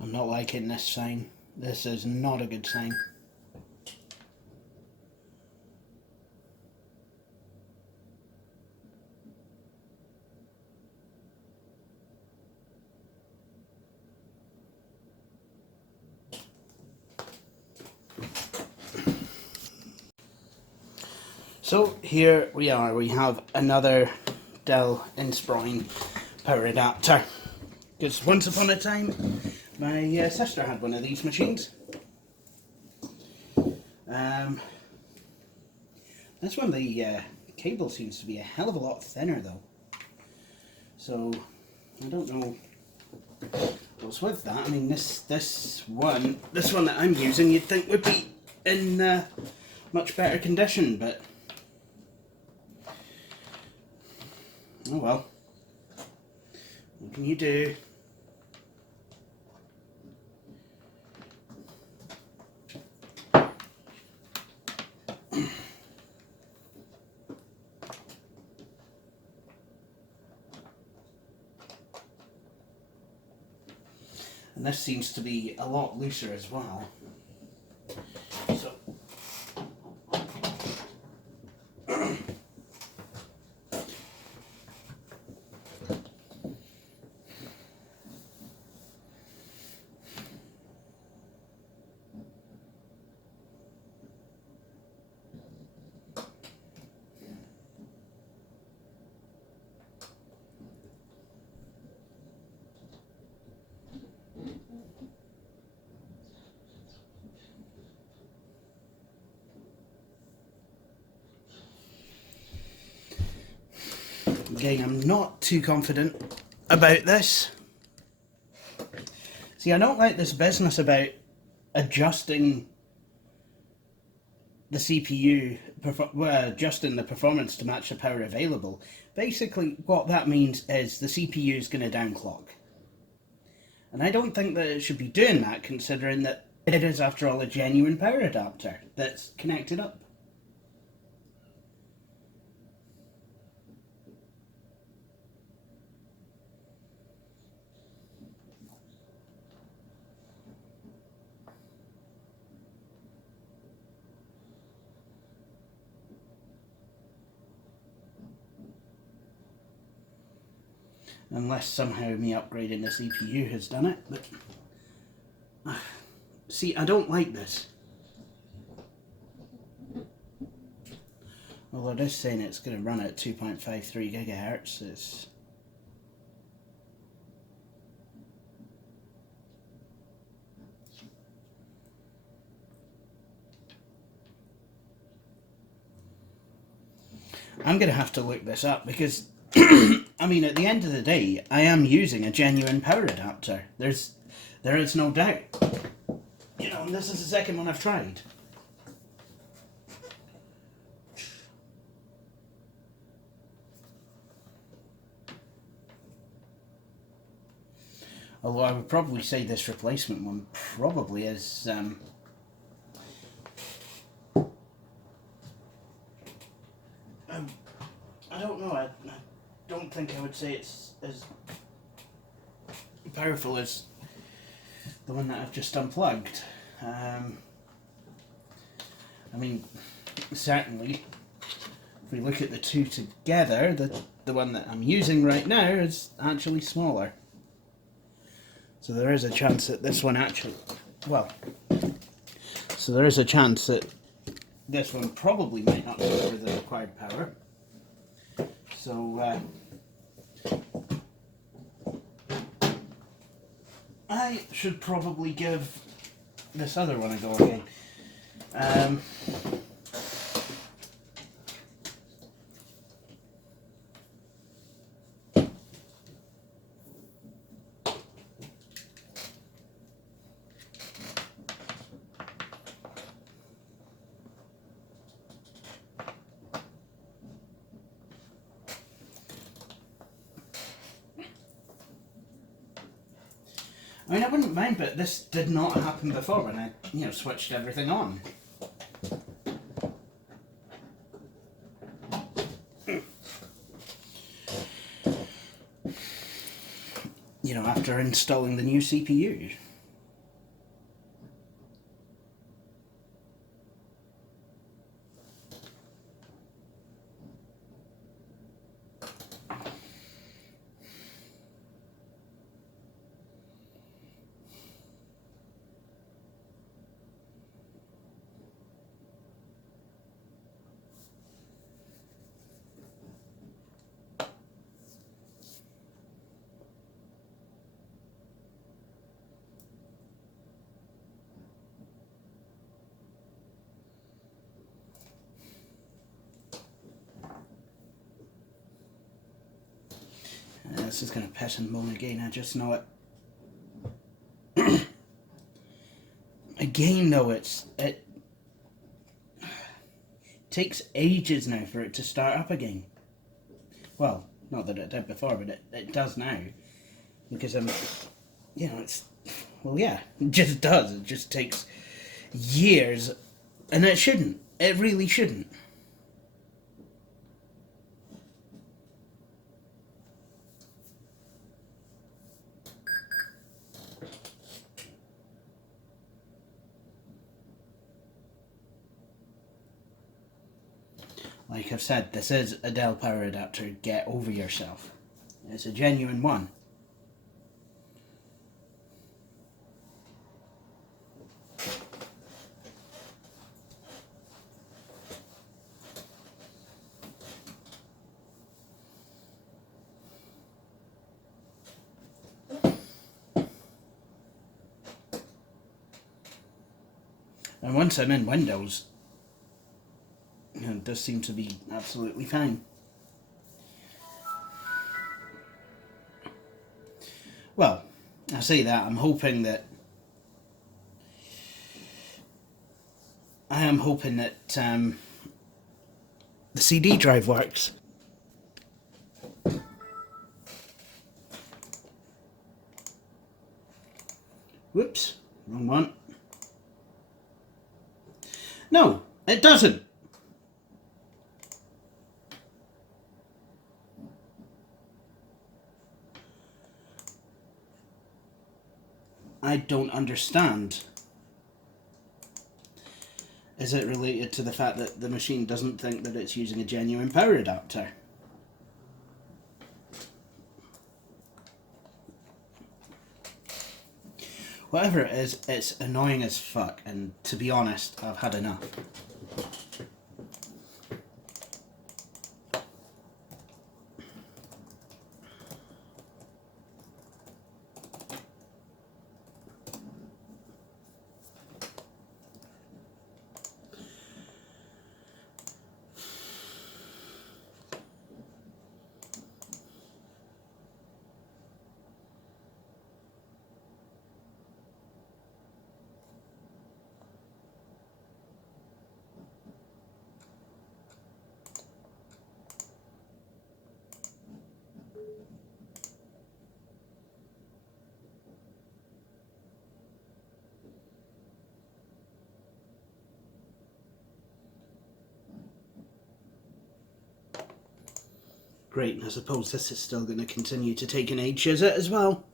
I'm not liking this sign. This is not a good sign. So here we are, we have another Dell Inspiron power adapter. Because once upon a time, my sister had one of these machines. This one, the cable seems to be a hell of a lot thinner though. So, I don't know what's with that. I mean, this one that I'm using you'd think would be in much better condition, but oh well. What can you do? And this seems to be a lot looser as well. So again, I'm not too confident about this. See, I don't like this business about adjusting the CPU, adjusting the performance to match the power available. Basically, what that means is the CPU is going to downclock. And I don't think that it should be doing that, considering that it is, after all, a genuine power adapter that's connected up. Unless somehow me upgrading the CPU has done it, but see, I don't like this. Although it is saying it's going to run at 2.53 gigahertz, it's... I'm going to have to look this up because, I mean, at the end of the day, I am using a genuine power adapter. There is no doubt. You know, and this is the second one I've tried. Although I would probably say this replacement one probably is I don't know, I don't think I would say it's as powerful as the one that I've just unplugged. I mean, certainly, if we look at the two together, the one that I'm using right now is actually smaller. So there is a chance that this one actually, well, so there is a chance that this one probably might not deliver the required power. So I should probably give this other one a go again. I mean, I wouldn't mind, but this did not happen before when I, switched everything on. After installing the new CPU. This is going to piss and moan again, I just know it. Again though, it takes ages now for it to start up again. Well, not that it did before, but it does now. Because it just does. It just takes years, and it shouldn't. It really shouldn't. Like I've said, this is a Dell power adapter. Get over yourself. It's a genuine one. And once I'm in Windows, it does seem to be absolutely fine. Well, I say that, I'm hoping that the CD drive works. Whoops, wrong one. No, it doesn't. I don't understand. Is it related to the fact that the machine doesn't think that it's using a genuine power adapter? Whatever it is, it's annoying as fuck, and to be honest, I've had enough. Great, I suppose this is still going to continue to take an age, is it, as well?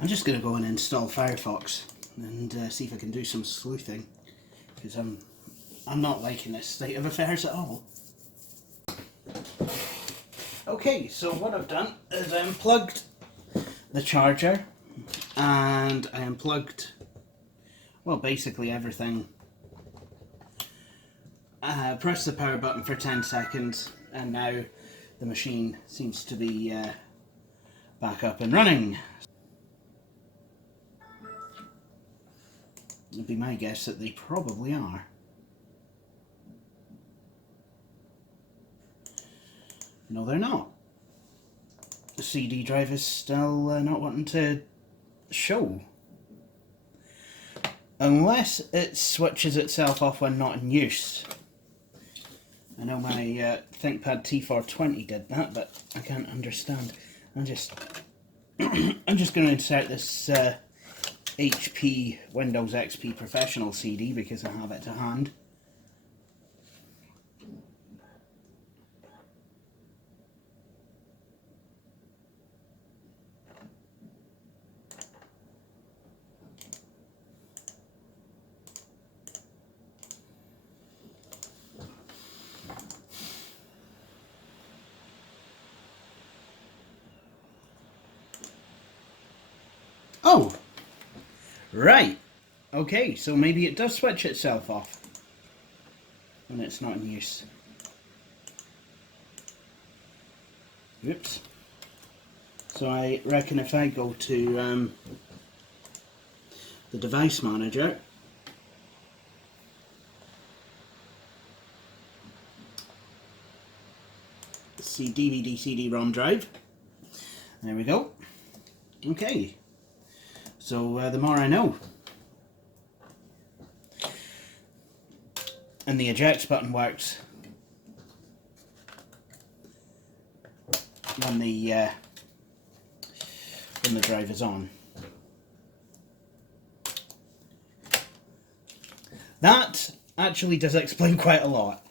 I'm just going to go and install Firefox and see if I can do some sleuthing, because I'm not liking this state of affairs at all. Okay, so what I've done is I unplugged the charger and I unplugged, well, basically everything. Press the power button for 10 seconds and now the machine seems to be back up and running. It'd be my guess that they probably are. No, they're not. The CD drive is still not wanting to show. Unless it switches itself off when not in use. I know my ThinkPad T420 did that, but I can't understand. I'm just going to insert this HP Windows XP Professional CD because I have it to hand. Oh! Right. Okay, so maybe it does switch itself off when it's not in use. Oops. So I reckon if I go to the device manager, see DVD CD-ROM drive, there we go. Okay. So the more I know. And the eject button works when the drive is on. That actually does explain quite a lot.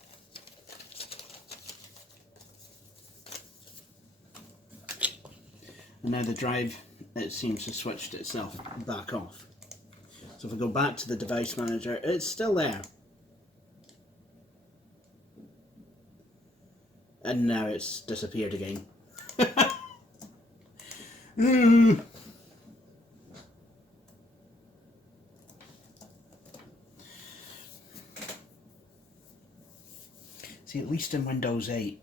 And now the drive, it seems to have switched itself back off. So if I go back to the device manager, it's still there. And now it's disappeared again. See, at least in Windows 8,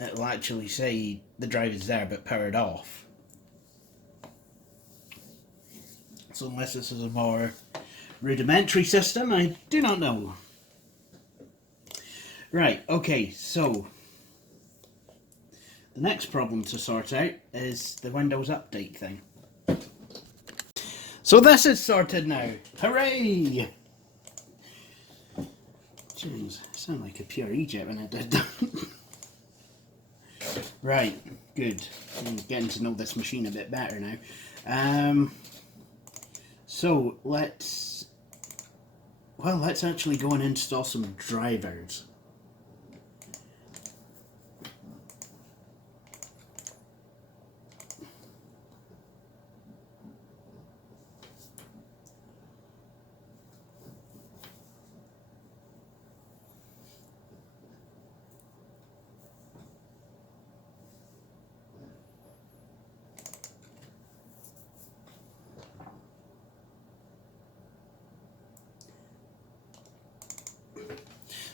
it'll actually say the drive is there but powered off. So unless this is a more rudimentary system, I do not know. Right, okay, so the next problem to sort out is the Windows Update thing. So this is sorted now. Hooray! Jeez, I sound like a pure Egypt when I did that. Right, good. I'm getting to know this machine a bit better now. So let's actually go and install some drivers.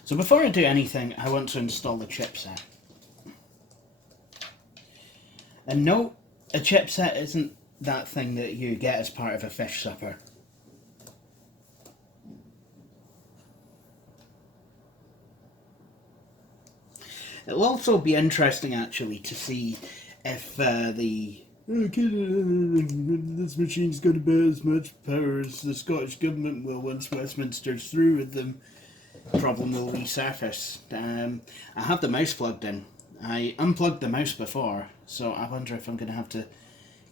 So before I do anything, I want to install the chipset. And no, a chipset isn't that thing that you get as part of a fish supper. It'll also be interesting actually to see if this machine's got about as much power as the Scottish Government will once Westminster's through with them. Problem will resurface. I have the mouse plugged in. I unplugged the mouse before, so I wonder if I'm going to have to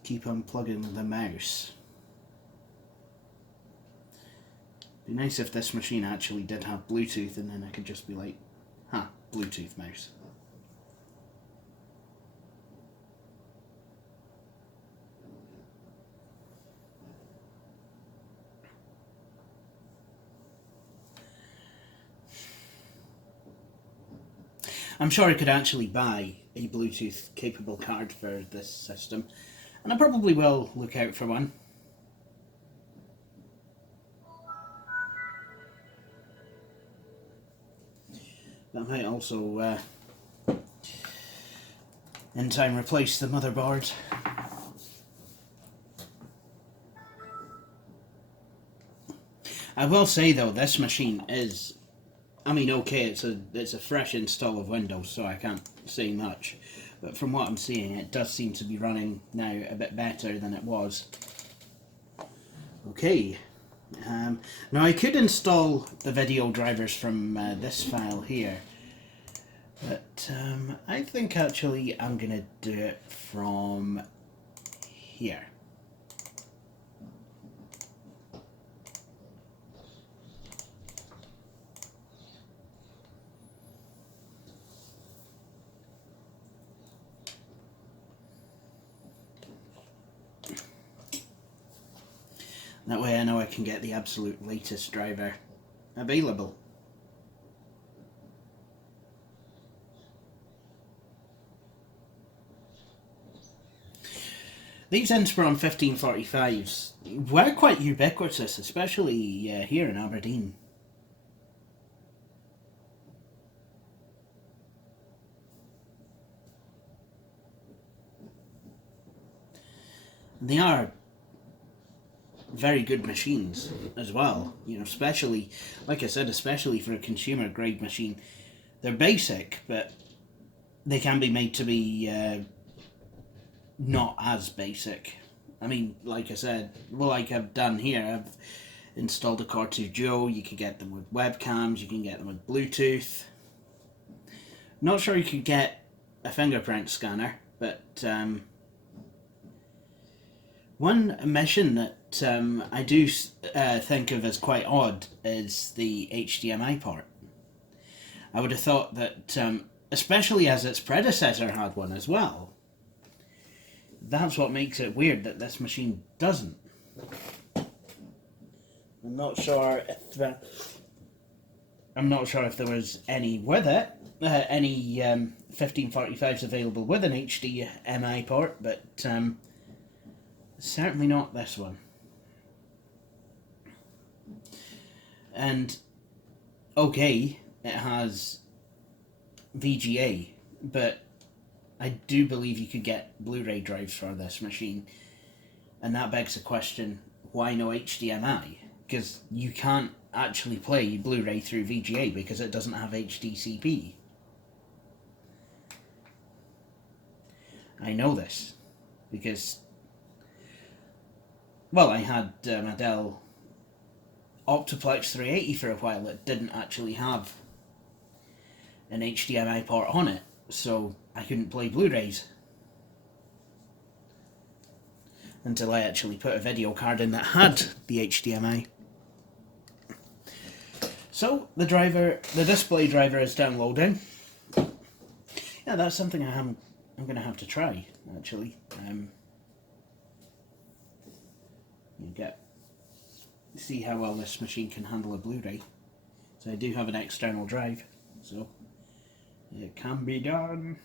keep unplugging the mouse. It'd be nice if this machine actually did have Bluetooth, and then I could just be like, Bluetooth mouse. I'm sure I could actually buy a Bluetooth capable card for this system, and I probably will look out for one. That might also in time replace the motherboard. I will say though, this machine is, I mean, okay, it's a fresh install of Windows, so I can't say much, but from what I'm seeing, it does seem to be running now a bit better than it was. Okay, now I could install the video drivers from this file here, but I think actually I'm gonna do it from here. That way I know I can get the absolute latest driver available. These Inspiron 1545s were quite ubiquitous, especially here in Aberdeen. They are very good machines as well, you know, especially, like I said, especially for a consumer grade machine. They're basic, but they can be made to be not as basic. I mean, like I said, well, like I've done here, I've installed a Core 2 Duo. You can get them with webcams, you can get them with Bluetooth. Not sure you could get a fingerprint scanner, but one omission that I do think of as quite odd is the HDMI port. I would have thought that, especially as its predecessor had one as well, that's what makes it weird that this machine doesn't. I'm not sure if there was any with it, any 1545s available with an HDMI port, but certainly not this one. And okay, it has VGA, but I do believe you could get Blu-ray drives for this machine, and that begs the question, why no HDMI? Because you can't actually play Blu-ray through VGA because it doesn't have HDCP. I know this because, well, I had a Dell Optiplex 380 for a while. It didn't actually have an HDMI port on it, so I couldn't play Blu-rays until I actually put a video card in that had the HDMI. So the display driver is downloading. Yeah, that's something I'm going to have to try, actually. See how well this machine can handle a Blu-ray. So I do have an external drive, so it can be done.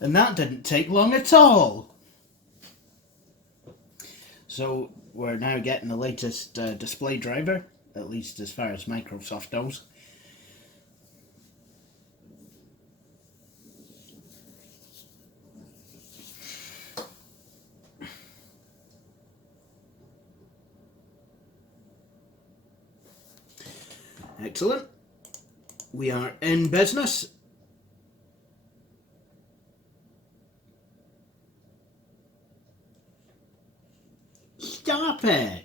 And that didn't take long at all. So we're now getting the latest display driver, at least as far as Microsoft goes. Excellent. We are in business. Stop it!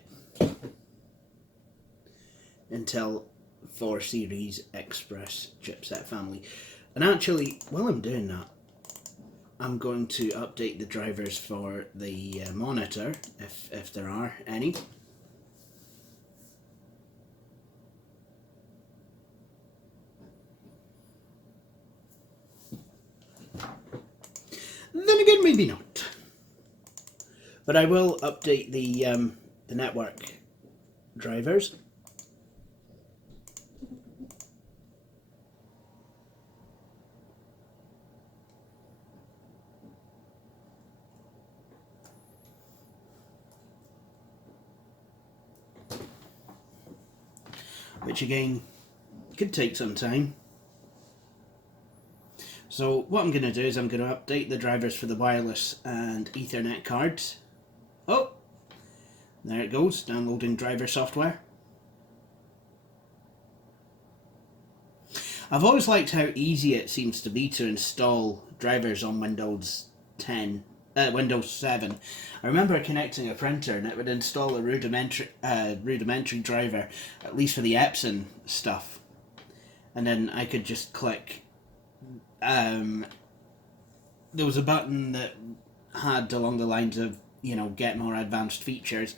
Intel 4 Series Express chipset family. And actually, while I'm doing that, I'm going to update the drivers for the monitor, if there are any. Then again, maybe not. But I will update the the network drivers. Which again could take some time. So what I'm going to do is I'm going to update the drivers for the wireless and Ethernet cards. Oh, there it goes, downloading driver software. I've always liked how easy it seems to be to install drivers on Windows 7. I remember connecting a printer and it would install a rudimentary driver, at least for the Epson stuff. And then I could just click. There was a button that had along the lines of, you know, get more advanced features.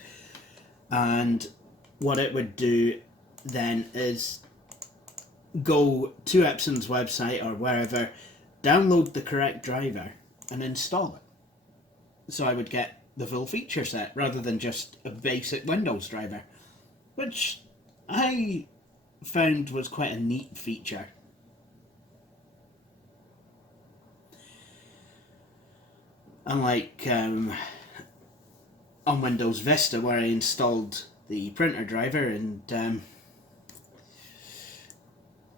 And what it would do then is go to Epson's website or wherever, download the correct driver and install it. So I would get the full feature set rather than just a basic Windows driver, which I found was quite a neat feature. Unlike on Windows Vista, where I installed the printer driver and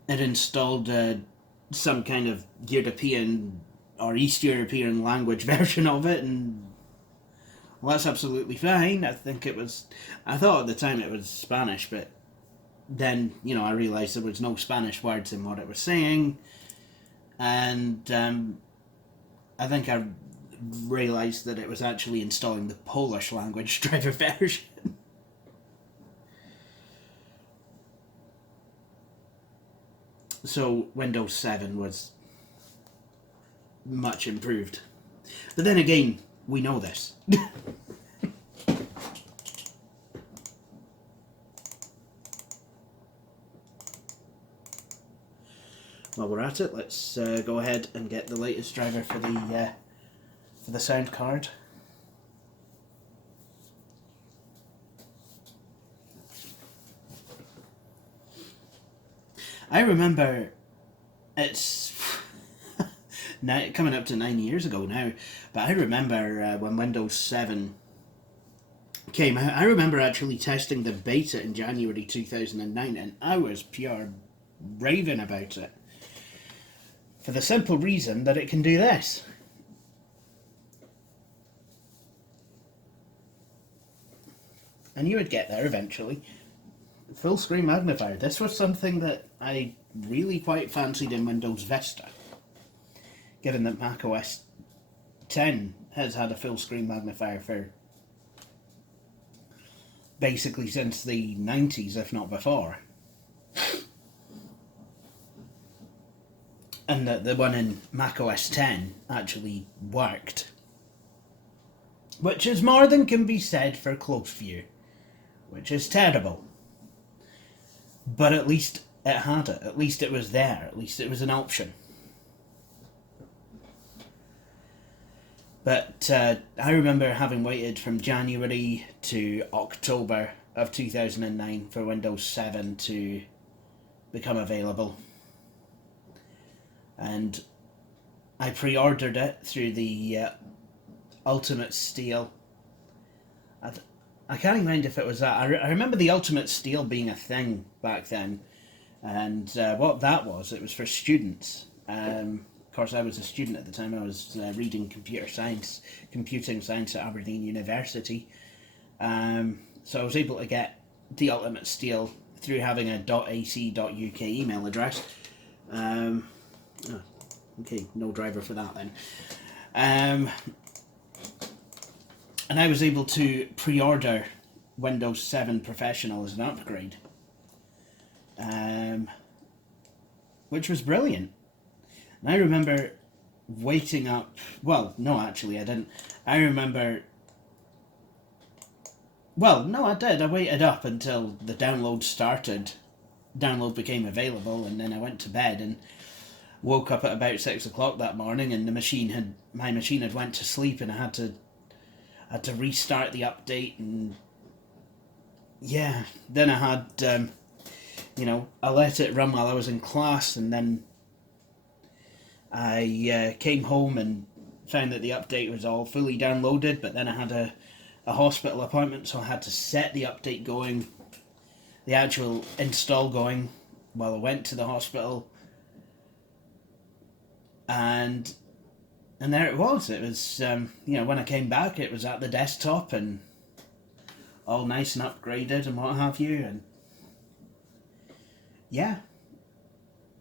it installed some kind of European or East European language version of it, and well, that's absolutely fine. I thought at the time it was Spanish, but then, you know, I realised there was no Spanish words in what it was saying, and I think I realised that it was actually installing the Polish language driver version. So Windows 7 was much improved. But then again, we know this. While we're at it, let's go ahead and get the latest driver for the sound card. I remember it's now coming up to 9 years ago now, but I remember when Windows 7 came out. I remember actually testing the beta in January 2009, and I was pure raving about it for the simple reason that it can do this. And you would get there eventually. Full screen magnifier. This was something that I really quite fancied in Windows Vista, given that Mac OS 10 has had a full screen magnifier for basically since the 90s, if not before. And that the one in Mac OS 10 actually worked. Which is more than can be said for close view, which is terrible. But at least it had it. At least it was there. At least it was an option. But I remember having waited from January to October of 2009 for Windows 7 to become available. And I pre-ordered it through the Ultimate Steel. I can't remember if it was that. I remember the Ultimate Steel being a thing back then, and what that was, it was for students. Of course, I was a student at the time. I was reading computing science at Aberdeen University. So I was able to get the Ultimate Steel through having a .ac.uk email address. Okay, no driver for that then. And I was able to pre-order Windows 7 Professional as an upgrade, which was brilliant. And I remember waiting up, well, no, actually I didn't. I remember, well, no, I did. I waited up until the download started, download became available, and then I went to bed and woke up at about 6 o'clock that morning, and my machine had went to sleep, and I had to restart the update and yeah, then I had, you know, I let it run while I was in class, and then I came home and found that the update was all fully downloaded, but then I had a hospital appointment, so I had to set the update going, the actual install going, while I went to the hospital, and there it was. It was, you know, when I came back, it was at the desktop and all nice and upgraded and what have you, and yeah,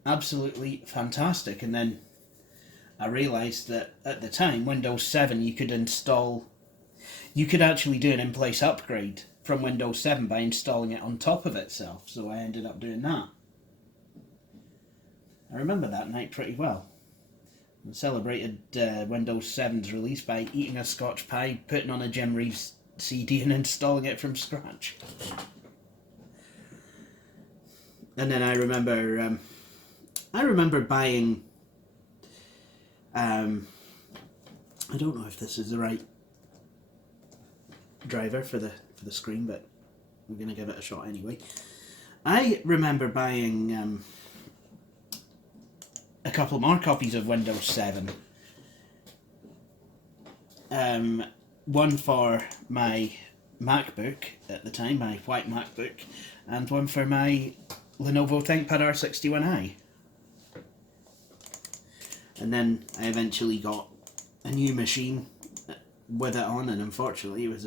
absolutely fantastic. And then I realised that at the time, Windows 7, you could actually do an in-place upgrade from Windows 7 by installing it on top of itself, so I ended up doing that. I remember that night pretty well. I celebrated Windows 7's release by eating a Scotch pie, putting on a Jim Reeves CD and installing it from scratch. And then I remember buying, I don't know if this is the right driver for the screen, but we're going to give it a shot anyway. I remember buying a couple more copies of Windows 7. One for my MacBook at the time, my white MacBook, and one for my Lenovo ThinkPad R61i. And then I eventually got a new machine with it on, and unfortunately it was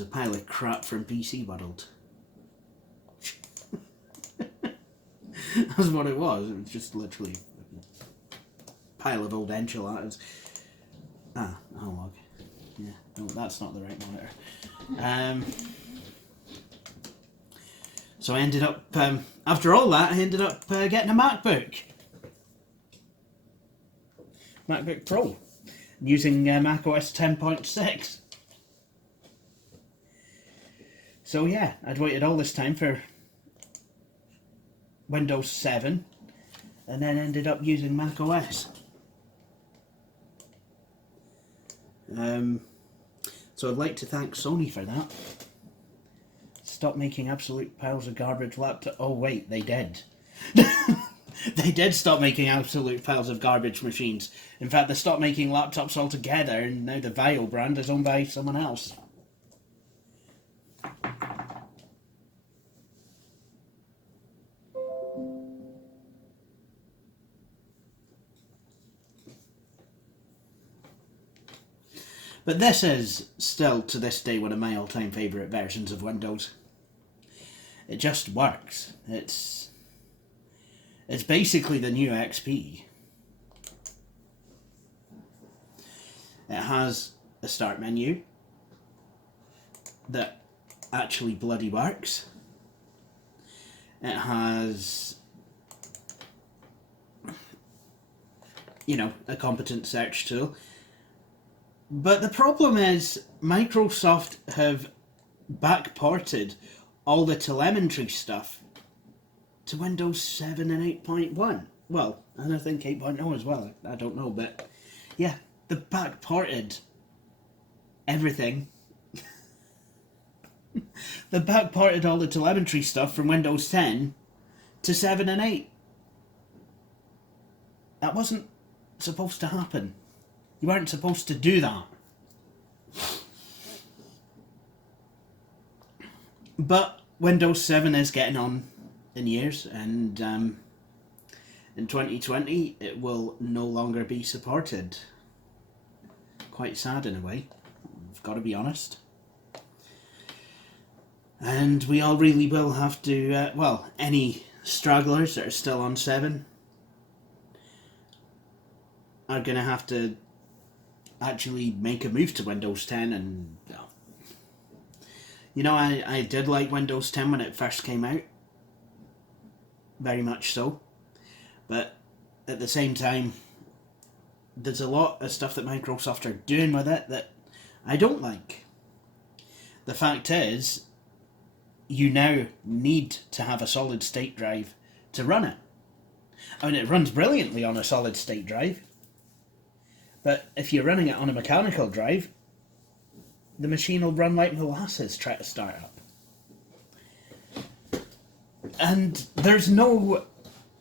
a pile of crap from PC World. That's what it was. It was just literally a pile of old enchiladas. Analog. Yeah, no, that's not the right monitor. So I ended up, after all that, I ended up getting a MacBook Pro, using macOS 10.6. So yeah, I'd waited all this time for Windows 7, and then ended up using macOS. So I'd like to thank Sony for that. Stop making absolute piles of garbage laptop. Oh wait, they did. They did stop making absolute piles of garbage machines. In fact, they stopped making laptops altogether, and now the Vio brand is owned by someone else. But this is still, to this day, one of my all-time favourite versions of Windows. It just works. It's basically the new XP. It has a start menu that actually bloody works. It has, you know, a competent search tool. But the problem is, Microsoft have backported all the telemetry stuff to Windows 7 and 8.1. Well, and I think 8.0 as well, I don't know, but yeah, they backported everything. They backported all the telemetry stuff from Windows 10 to 7 and 8. That wasn't supposed to happen. You weren't supposed to do that. But Windows 7 is getting on in years, and in 2020 it will no longer be supported. Quite sad in a way, I've got to be honest. And we all really will have to, well, any stragglers that are still on 7 are going to have to actually make a move to Windows 10. And you know, I did like Windows 10 when it first came out, very much so, but at the same time there's a lot of stuff that Microsoft are doing with it that I don't like. The fact is, you now need to have a solid state drive to run it. I mean, it runs brilliantly on a solid state drive, but if you're running it on a mechanical drive, the machine will run like molasses try to start up. And there's no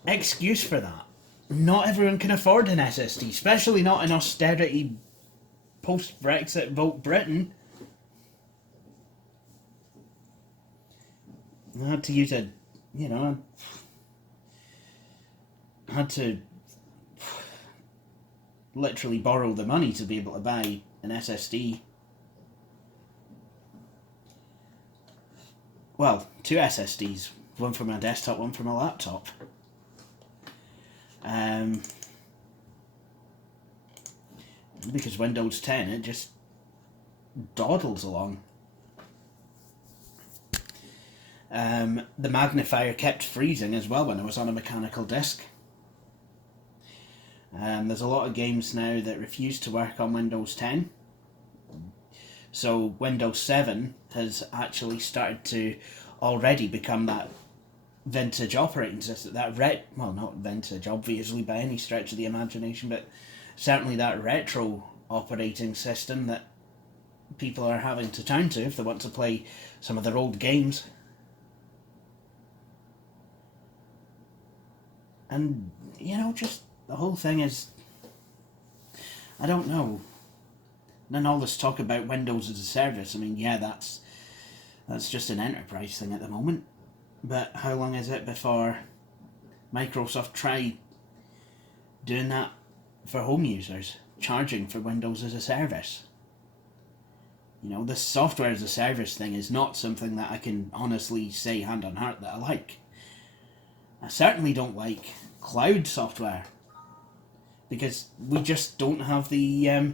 excuse for that. Not everyone can afford an SSD, especially not in austerity post-Brexit vote Britain. I had to use a, I had to literally borrow the money to be able to buy an SSD. Well, two SSDs. One for my desktop, one for my laptop. Because Windows 10, it just dawdles along. The magnifier kept freezing as well when I was on a mechanical disk. There's a lot of games now that refuse to work on Windows 10. So Windows 7 has actually started to already become that vintage operating system, well, not vintage obviously by any stretch of the imagination, but certainly that retro operating system that people are having to turn to if they want to play some of their old games. And, just the whole thing is, I don't know. And then all this talk about Windows as a service, I mean, yeah, that's just an enterprise thing at the moment. But how long is it before Microsoft try doing that for home users, charging for Windows as a service? This software as a service thing is not something that I can honestly say hand on heart that I like. I certainly don't like cloud software, because we just don't have the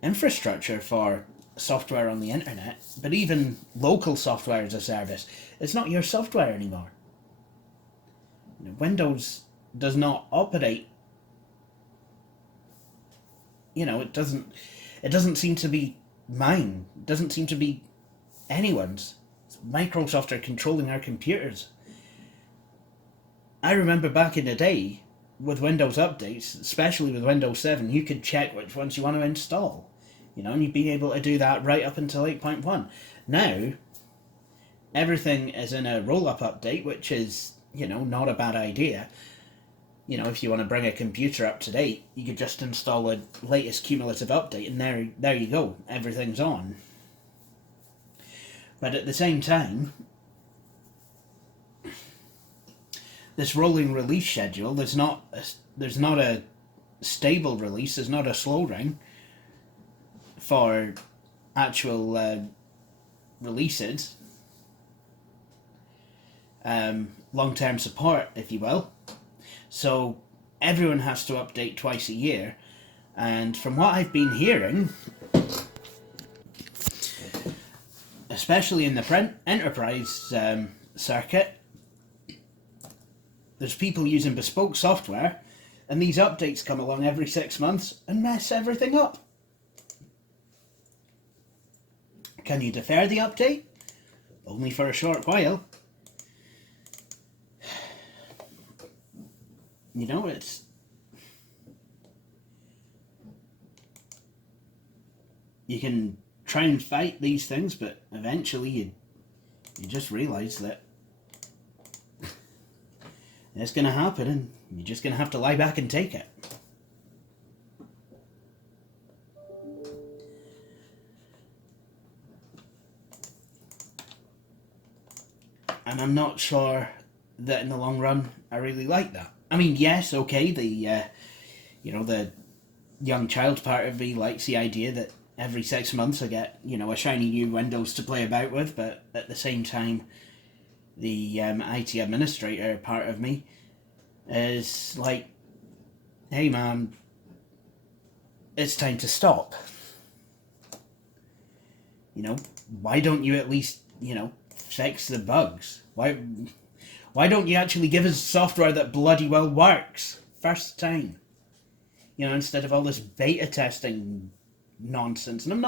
infrastructure for software on the internet. But even local software as a service, it's not your software anymore. Windows does not operate. It doesn't seem to be mine. It doesn't seem to be anyone's. Microsoft are controlling our computers. I remember back in the day with Windows updates, especially with Windows 7, you could check which ones you want to install. And you'd be able to do that right up until 8.1. Now, everything is in a roll-up update, which is, not a bad idea. If you want to bring a computer up to date, you could just install the latest cumulative update, and there you go, everything's on. But at the same time, this rolling release schedule, there's not a stable release, there's not a slow ring for actual releases, long-term support, if you will. So everyone has to update twice a year, and from what I've been hearing, especially in the enterprise circuit, there's people using bespoke software, and these updates come along every 6 months and mess everything up. Can you defer the update? Only for a short while. It's... You can try and fight these things, but eventually you just realise that it's going to happen, and you're just going to have to lie back and take it. And I'm not sure that in the long run I really like that. I mean, yes, okay, the young child part of me likes the idea that every 6 months I get, a shiny new Windows to play about with, but at the same time, the IT administrator part of me is like, hey man, it's time to stop. Why don't you at least, fix the bugs? Why don't you actually give us software that bloody well works first time? Instead of all this beta testing nonsense. And I'm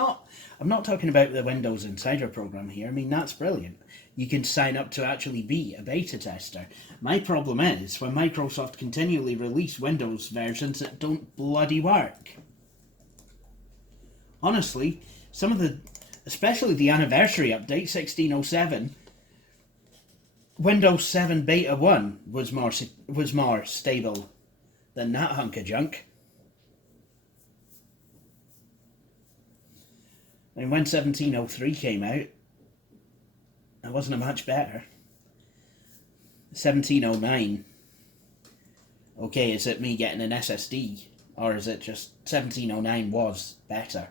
not talking about the Windows Insider program here. I mean, that's brilliant. You can sign up to actually be a beta tester. My problem is when Microsoft continually release Windows versions that don't bloody work. Honestly, some of the, especially the anniversary update, 1607, Windows 7 Beta 1 was more stable than that hunk of junk. I mean, when 1703 came out, it wasn't a much better. 1709. Okay, is it me getting an SSD? Or is it just 1709 was better?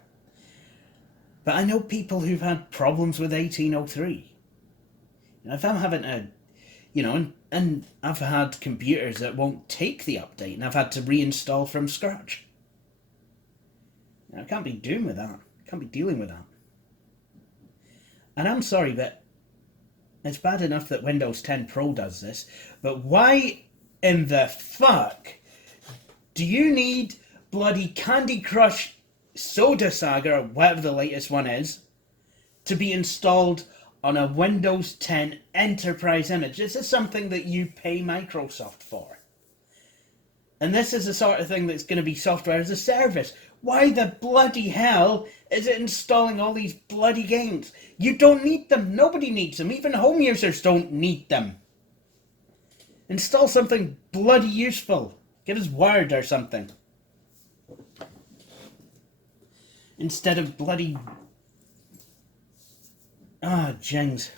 But I know people who've had problems with 1803. If I'm having to, and I've had computers that won't take the update, and I've had to reinstall from scratch. I can't be doing with that. I can't be dealing with that. And I'm sorry, but it's bad enough that Windows 10 Pro does this, but why in the fuck do you need bloody Candy Crush Soda Saga, or whatever the latest one is, to be installed on a Windows 10 Enterprise image? This is something that you pay Microsoft for. And this is the sort of thing that's going to be software as a service. Why the bloody hell is it installing all these bloody games? You don't need them. Nobody needs them. Even home users don't need them. Install something bloody useful. Give us Word or something. Instead of bloody... jings.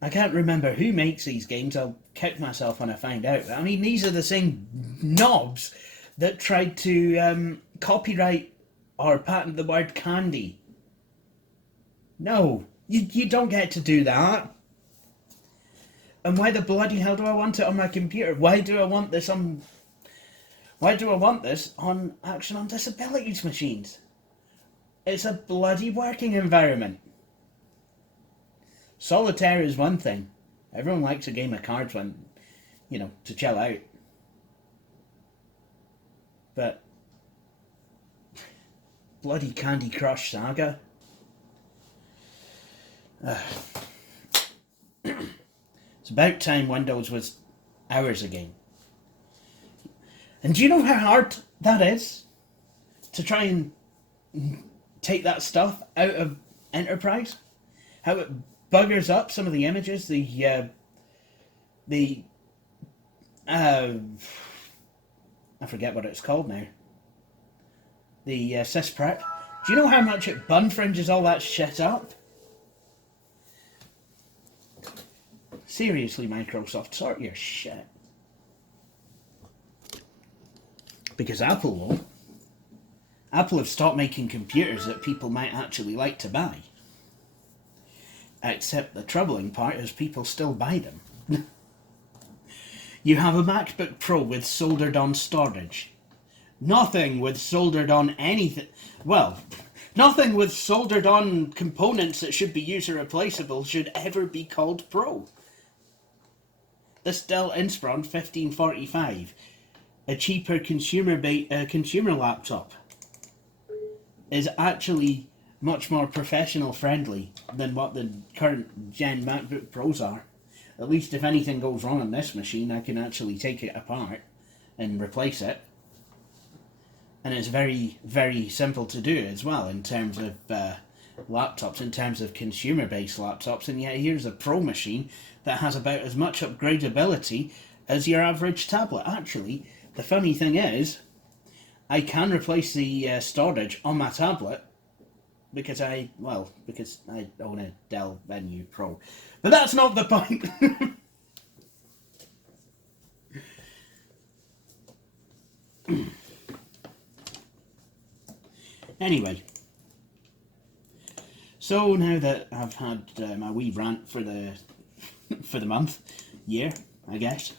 I can't remember who makes these games. I'll kick myself when I find out. I mean, these are the same knobs that tried to copyright or patent the word candy. No, you don't get to do that. And why the bloody hell do I want it on my computer? Why do I want this on Action on Disabilities machines? It's a bloody working environment. Solitaire is one thing. Everyone likes a game of cards when, to chill out. But bloody Candy Crush Saga. It's about time Windows was ours again. And do you know how hard that is? To try and take that stuff out of Enterprise? How it buggers up some of the images, I forget what it's called now. The sysprep. Do you know how much it bun fringes all that shit up? Seriously, Microsoft, sort your shit. Because Apple won't. Apple have stopped making computers that people might actually like to buy. Except the troubling part is people still buy them. You have a MacBook Pro with soldered on storage. Nothing with soldered on anything. Well, nothing with soldered on components that should be user replaceable should ever be called Pro. This Dell Inspiron 1545, a cheaper consumer laptop, is actually much more professional friendly than what the current gen MacBook Pros are. At least if anything goes wrong on this machine, I can actually take it apart and replace it. And it's very, very simple to do as well in terms of laptops, in terms of consumer-based laptops. And yet here's a Pro machine that has about as much upgradability as your average tablet. Actually, the funny thing is, I can replace the storage on my tablet because I own a Dell Venue Pro. But that's not the point. Anyway, so now that I've had my wee rant for the month, year, I guess,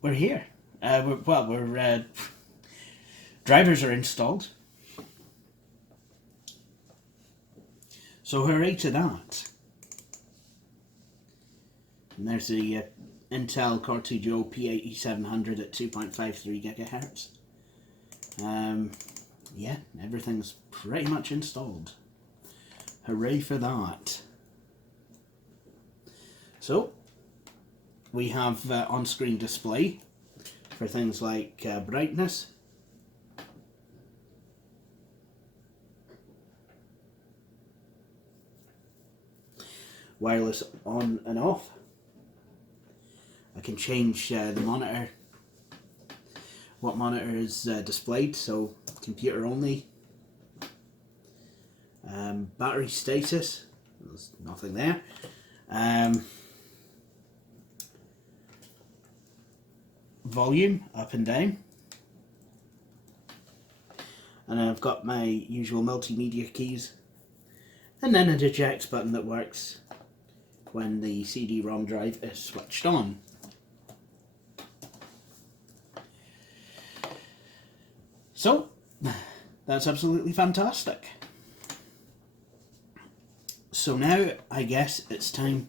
we're here. Drivers are installed, so hooray to that. And there's the Intel Core 2 Duo P8700 at 2.53 gigahertz. Yeah, everything's pretty much installed. Hooray for that. So, we have on-screen display for things like brightness. wireless on and off. I can change the monitor, what monitor is displayed, so computer only. Battery status, there's nothing there. Volume up and down. And I've got my usual multimedia keys, and then an eject button that works when the CD-ROM drive is switched on. So, that's absolutely fantastic. So now, I guess it's time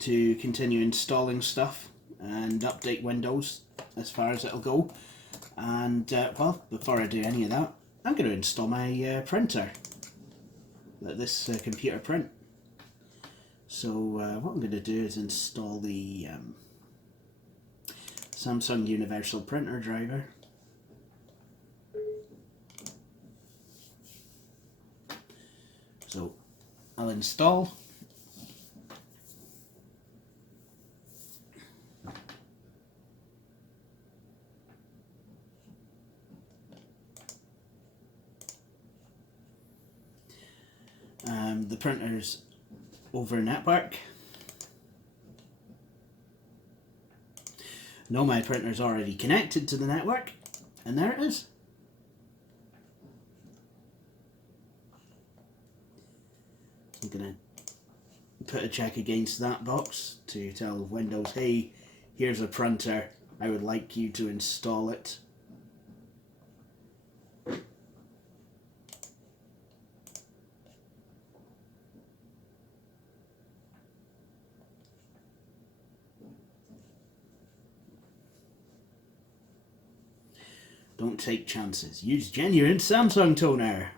to continue installing stuff and update Windows as far as it'll go. And, well, before I do any of that, I'm going to install my printer. Let this computer print. So, what I'm going to do is install the Samsung Universal Printer driver. So, I'll install. The printer's over network. No, my printer's already connected to the network, and there it is. I'm going to put a check against that box to tell Windows, hey, here's a printer, I would like you to install it. Don't take chances. Use genuine Samsung toner.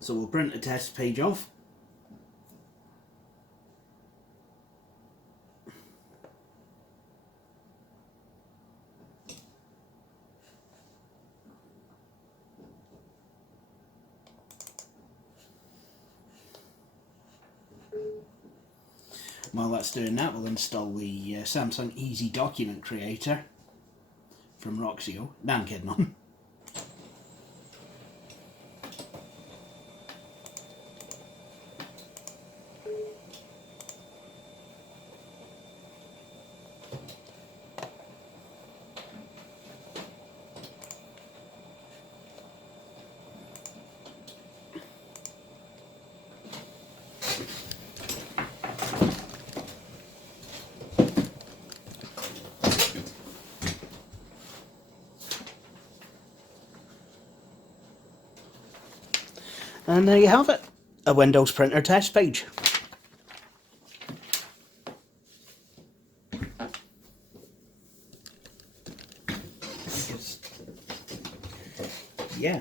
So we'll print a test page off. While that's doing that, we'll install the Samsung Easy Document Creator from Roxio. No, I'm kidding on. And there you have it, a Windows printer test page. Yeah.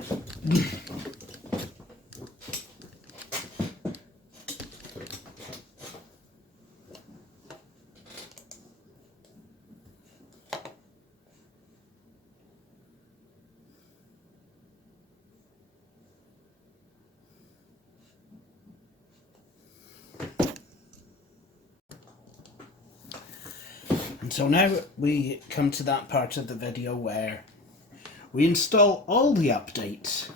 And so now we come to that part of the video where we install all the updates.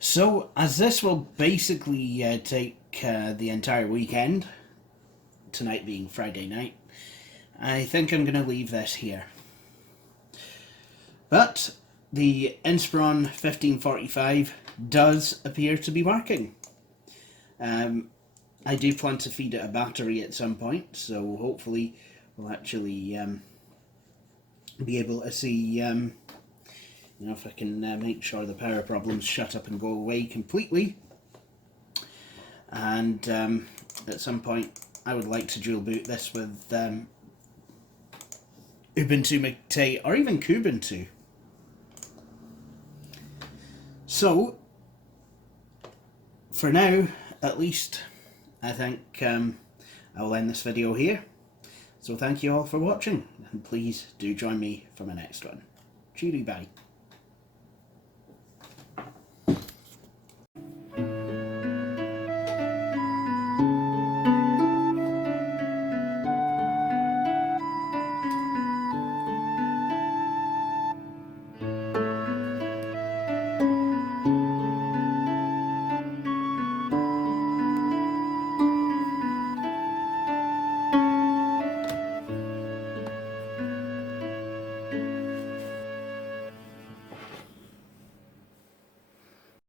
So, as this will basically take the entire weekend, tonight being Friday night, I think I'm going to leave this here. But the Inspiron 1545 does appear to be working. I do plan to feed it a battery at some point, so hopefully we'll actually be able to see if I can make sure the power problems shut up and go away completely. And at some point I would like to dual boot this with Ubuntu Mate or even Kubuntu. So, for now, at least, I think I will end this video here. So thank you all for watching, and please do join me for my next one. Cheery bye.